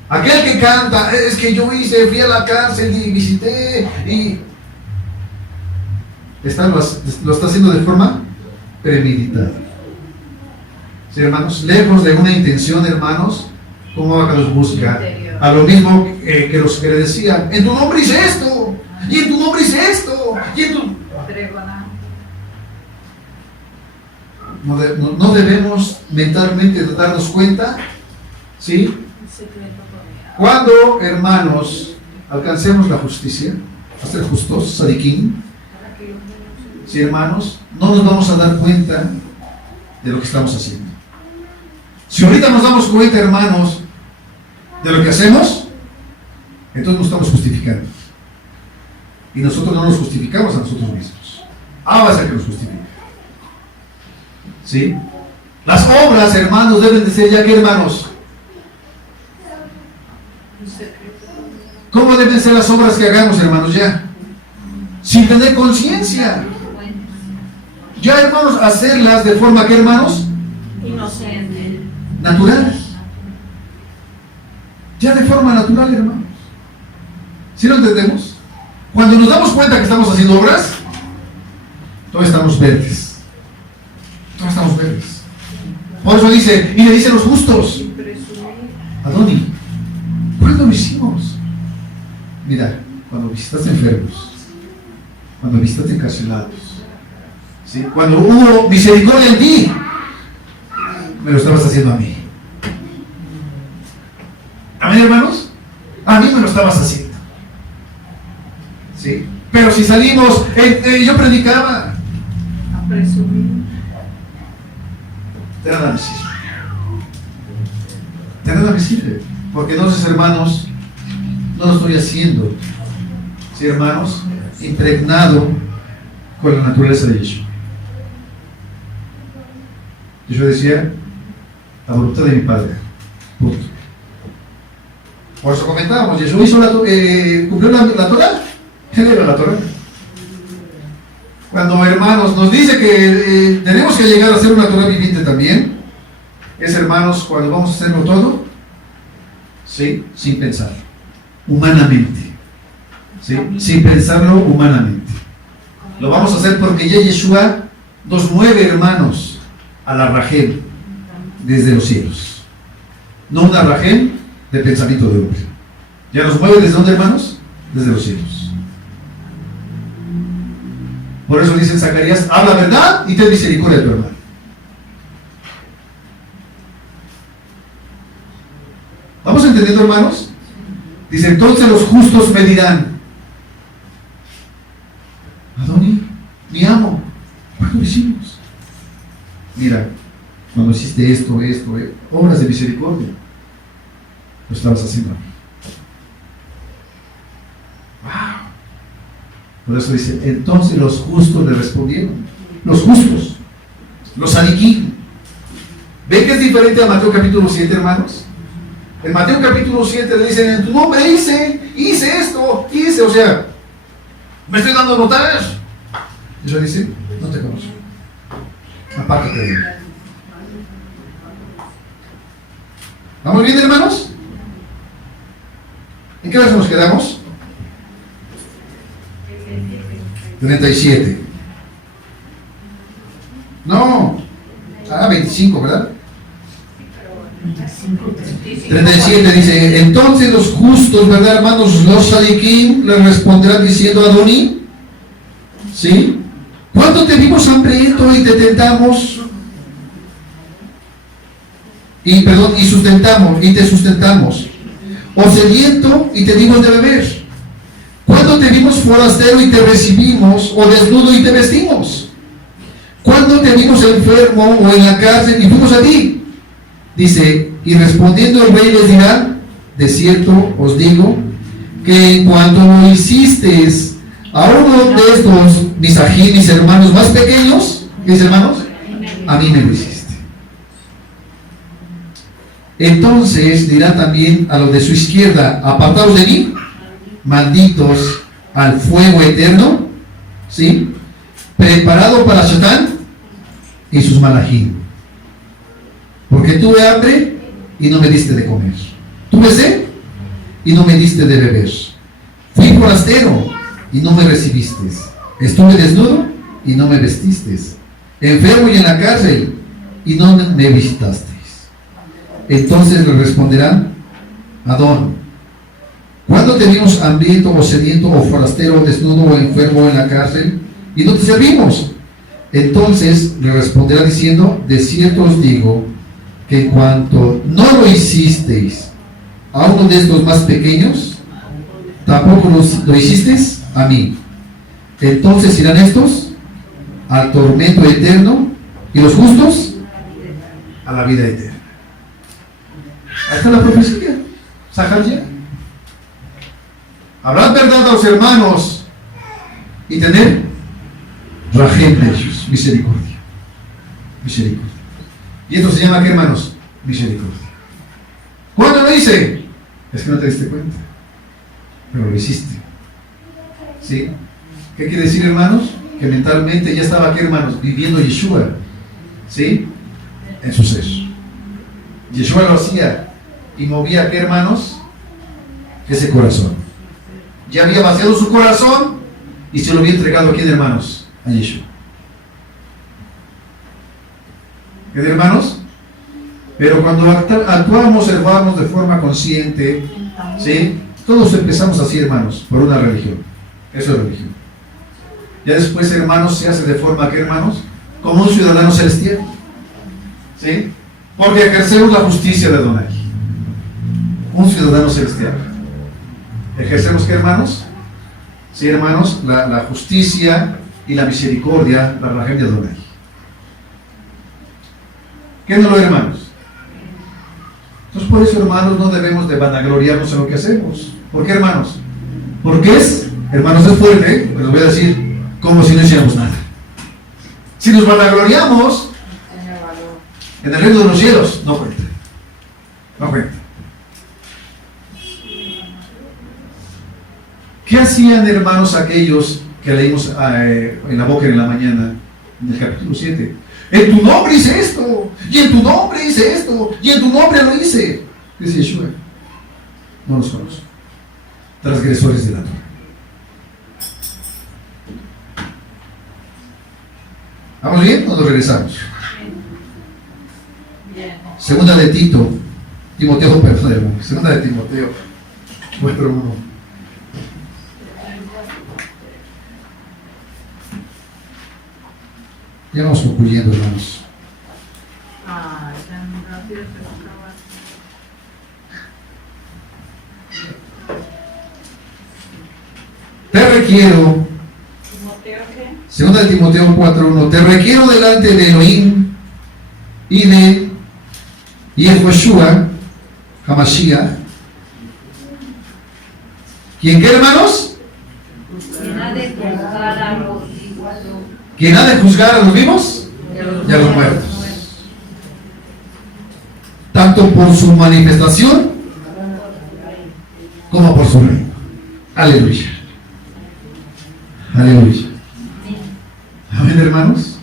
Aquel que canta, es que yo fui a la cárcel y visité y lo está haciendo de forma premeditada. ¿Sí, hermanos? Lejos de una intención, hermanos, ¿cómo Abacados busca? a lo mismo que los que le decían, en tu nombre hice esto, y en tu nombre hice esto, y en tu... No debemos mentalmente darnos cuenta, ¿sí? Cuando, hermanos, alcancemos la justicia, a ser justos, sadiquín, ¿sí, hermanos? No nos vamos a dar cuenta de lo que estamos haciendo. Si ahorita nos damos cuenta, hermanos, de lo que hacemos, entonces nos estamos justificando. Y nosotros no nos justificamos a nosotros mismos. Ahora es el que nos justifica. ¿Sí? Las obras, hermanos, deben de ser ya que, hermanos. ¿Cómo deben ser las obras que hagamos, hermanos, ya? Sin tener conciencia. Ya, hermanos, hacerlas de forma que, hermanos, Inocente. natural. Ya de forma natural, hermanos. ¿Sí lo entendemos? Cuando nos damos cuenta que estamos haciendo obras, todos estamos verdes. Todos estamos verdes. Por eso dice, y le dicen los justos, Adoni, ¿cuándo lo hicimos? Mira, cuando visitaste enfermos, cuando visitaste encarcelados, ¿sí? Cuando hubo misericordia en ti, me lo estabas haciendo a mí. ¿Amén, hermanos? A mí me lo estabas haciendo. ¿Sí? Pero si salimos, yo predicaba. A presumir. De nada me sirve. De nada me sirve. Porque entonces, hermanos, no lo estoy haciendo. ¿Sí, hermanos? Impregnado con la naturaleza de Yeshua. Yeshua decía, la voluntad de mi Padre. Punto. Por eso comentábamos, Yeshua hizo cumplió la Torah. Él era la Torah. Cuando, hermanos, nos dice que tenemos que llegar a ser una Torah viviente también, es, hermanos, cuando vamos a hacerlo todo, ¿sí? Sin pensar, humanamente, ¿sí? Sin pensarlo humanamente. Lo vamos a hacer porque ya Yeshua nos mueve, hermanos, a la Rajel desde los cielos. No una Rajel de pensamiento de hombre. Ya nos mueve desde dónde, hermanos? Desde los cielos. Por eso dice en Zacarías, habla verdad y ten misericordia de tu hermano. ¿Vamos entendiendo, hermanos? Dice, entonces los justos me dirán, Adoni, mi amo, ¿cuándo lo hicimos? Mira, cuando hiciste esto, obras de misericordia, lo estabas haciendo a mí. ¡Wow! Por eso dice, entonces los justos le respondieron. Los justos, los sadiquín. ¿Ven que es diferente a Mateo capítulo 7, hermanos? En Mateo capítulo 7 le dicen, en tu nombre hice esto, o sea, me estoy dando a notar. Y yo dice, no te conozco. Apártate de mí. ¿Vamos bien, hermanos? ¿En qué hora nos quedamos? 37. No. 25, ¿verdad? 37 dice, entonces los justos, ¿verdad, hermanos? Los sadiquín le responderán diciendo a Adoni, ¿sí? ¿Cuánto te vimos hambriento y te tentamos? Y te sustentamos. O sediento y te dimos de beber. ¿Cuándo te vimos forastero y te recibimos? O desnudo y te vestimos. ¿Cuándo te vimos enfermo o en la cárcel y fuimos a ti? Dice, y respondiendo el rey les dirá, de cierto os digo, que en cuanto lo hicisteis a uno de estos mis hermanos más pequeños, ¿qué dice, hermanos? A mí me lo hiciste. Entonces dirá también a los de su izquierda, apartados de mí, malditos al fuego eterno, ¿sí? Preparado para Satán y sus malajim. Porque tuve hambre y no me diste de comer. Tuve sed y no me diste de beber. Fui forastero y no me recibiste. Estuve desnudo y no me vestiste. Enfermo y en la cárcel y no me visitasteis. Entonces le responderán, Adón, ¿Cuándo teníamos hambriento o sediento o forastero, desnudo o enfermo en la cárcel y no te servimos? Entonces le responderá diciendo, de cierto os digo, que en cuanto no lo hicisteis a uno de estos más pequeños, tampoco lo hicisteis a mí. Entonces irán estos al tormento eterno y los justos a la vida eterna. Ahí está la profecía. Zacarías. Hablad verdad a los hermanos y tener rajem de ellos, misericordia. Misericordia. ¿Y esto se llama qué, hermanos? Misericordia. ¿Cuándo lo hice? Es que no te diste cuenta, pero lo hiciste. ¿Sí? ¿Qué quiere decir, hermanos? Que mentalmente ya estaba aquí, hermanos, viviendo Yeshua. ¿Sí? En su ser. Yeshua lo hacía y movía, ¿qué, hermanos? Ese corazón. Ya había vaciado su corazón y se lo había entregado a quién, hermanos? A Yeshua. ¿Qué, hermanos? Pero cuando actuamos, hermanos, de forma consciente, ¿sí? Todos empezamos así, hermanos, por una religión. Eso es religión. Ya después, hermanos, se hace de forma que, hermanos, como un ciudadano celestial. ¿Sí? Porque ejercemos la justicia de Adonai. Un ciudadano celestial. ¿Ejercemos qué, hermanos? Sí, hermanos, la justicia y la misericordia, la rajem de Adonai. ¿Qué no lo, hermanos? Entonces, por eso, hermanos, no debemos de vanagloriarnos en lo que hacemos. ¿Por qué, hermanos? Porque hermanos, es fuerte, pero les voy a decir, como si no hiciéramos nada. Si nos vanagloriamos, en el reino de los cielos, no cuenta. No cuenta. ¿Qué hacían, hermanos, aquellos que leímos en la boca en la mañana, en el capítulo 7? En tu nombre hice esto, y en tu nombre hice esto, y en tu nombre lo hice. Dice Yeshua, no los conozco. Transgresores de la Torah. ¿Vamos bien o nos regresamos? Bien. Segunda de Timoteo, vuestro 1. Ya vamos concluyendo, hermanos. Ah, tan rápido se va a acabar. Te requiero, ¿Timoteo qué? segunda de Timoteo 4:1, te requiero delante de Elohim y de Yehoshua Hamashiach. ¿Quién qué, hermanos? ¿Quién ha de juzgar a los vivos y a los muertos? Tanto por su manifestación como por su reino. Aleluya. Aleluya. Amén, hermanos.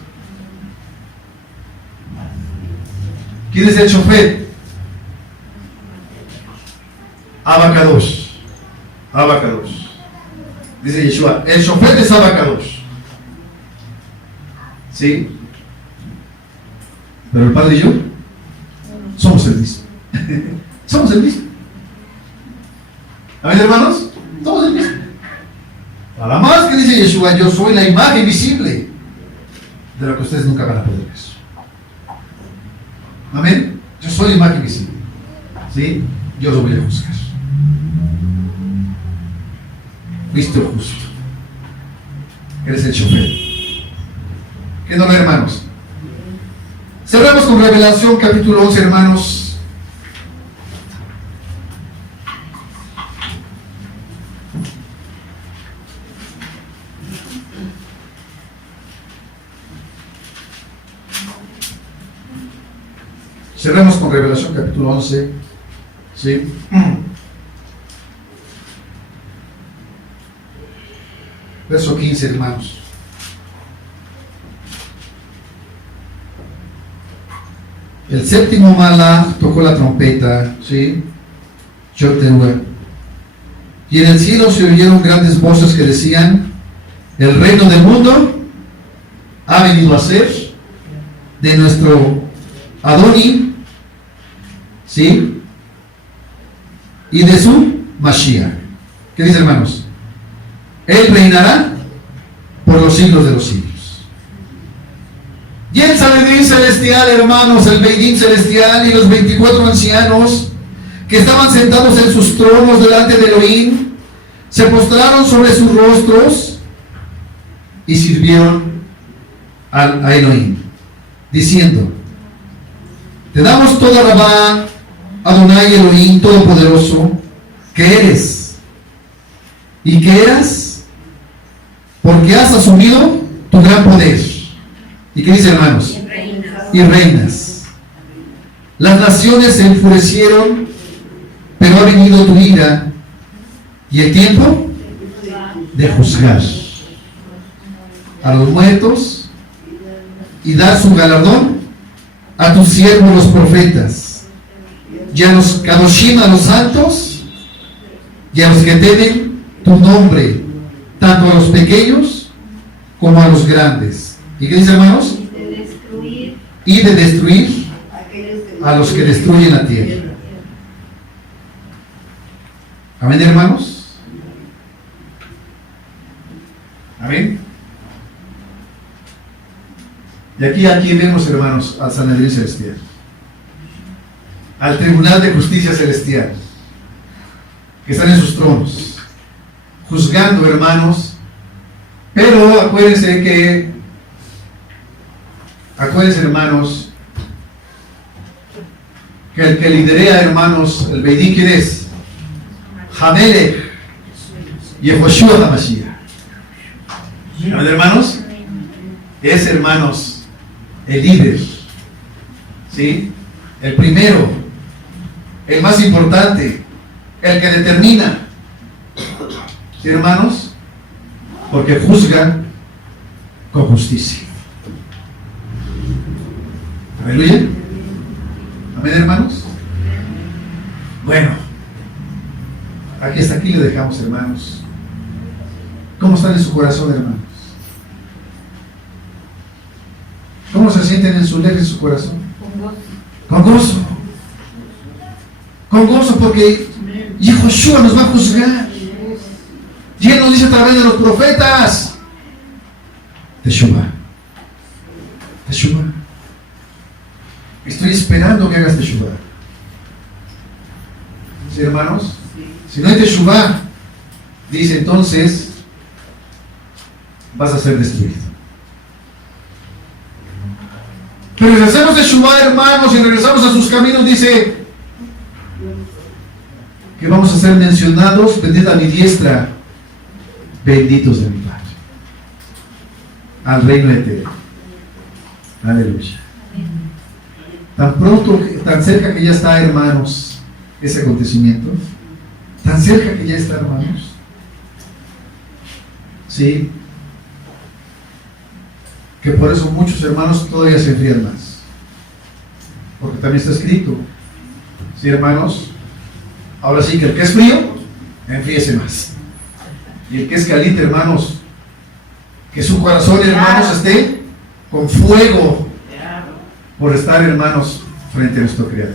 ¿Quién es el chofer? Abacadosh. Abacadosh. Dice Yeshua, el chofer es Abacadosh. ¿Sí? Pero el Padre y yo somos el mismo. Somos el mismo. Amén, hermanos. Somos el mismo. Nada más que dice Yeshua, yo soy la imagen visible de lo que ustedes nunca van a poder ver. Amén. Yo soy la imagen visible. ¿Sí? Yo lo voy a juzgar. Cristo justo. Eres el chofer. ¿Qué no, hermanos? Cerramos con Revelación capítulo 11, hermanos. Cerramos con Revelación capítulo 11. ¿Sí? Verso 15, hermanos. El séptimo malach tocó la trompeta, ¿sí? Shofteruah. Y en el cielo se oyeron grandes voces que decían: el reino del mundo ha venido a ser de nuestro Adoni, ¿sí? Y de su Mashiach. ¿Qué dice, hermanos? Él reinará por los siglos de los siglos. Y el Sanedrín celestial, hermanos, el Beidín celestial y los 24 ancianos que estaban sentados en sus tronos delante de Elohim, se postraron sobre sus rostros y sirvieron a Elohim, diciendo: te damos toda Rabá, Adonai Elohim Todopoderoso, que eres y que eras, porque has asumido tu gran poder. ¿Y qué dice, hermanos? Y reinas. Las naciones se enfurecieron, pero ha venido tu ira y el tiempo de juzgar a los muertos y dar su galardón a tus siervos los profetas, y a los Kadoshim, a los santos, y a los que temen tu nombre, tanto a los pequeños como a los grandes. ¿Y qué dice, hermanos? Y de destruir a los que destruyen la tierra. Amén, hermanos. Amén. Y aquí vemos, hermanos, al Sanedrín celestial, al Tribunal de Justicia celestial, que están en sus tronos, juzgando, hermanos. Pero acuérdense, hermanos, que el que liderea, hermanos, el Beidín, ¿quién es? Hamelech Yehoshua HaMashiach. ¿Amén, hermanos? Es, hermanos, el líder, ¿sí? El primero, el más importante, el que determina, ¿sí, hermanos? Porque juzga con justicia. Aleluya. Amén, hermanos. Bueno, aquí le dejamos, hermanos. ¿Cómo están en su corazón, hermanos? ¿Cómo se sienten en su letra, en su corazón? Con gozo. Con gozo, porque Yehoshua nos va a juzgar. Y Él nos dice a través de los profetas: Teshuvah. Teshuvah. Estoy esperando que hagas Teshuvah. ¿Sí, hermanos? Si no hay Teshuvah, dice, entonces vas a ser destruido. Pero si hacemos Teshuvah, hermanos, y regresamos a sus caminos, dice que vamos a ser mencionados: bendita mi diestra, benditos de mi Padre, al reino eterno. Aleluya. Tan pronto, tan cerca que ya está, hermanos, ese acontecimiento, tan cerca que ya está, hermanos. Sí, que por eso muchos hermanos todavía se enfrían más, porque también está escrito, sí, hermanos, ahora sí que el que es frío, enfríese más, y el que es caliente, hermanos, que su corazón, hermanos, esté con fuego por estar, hermanos, frente a nuestro Creador.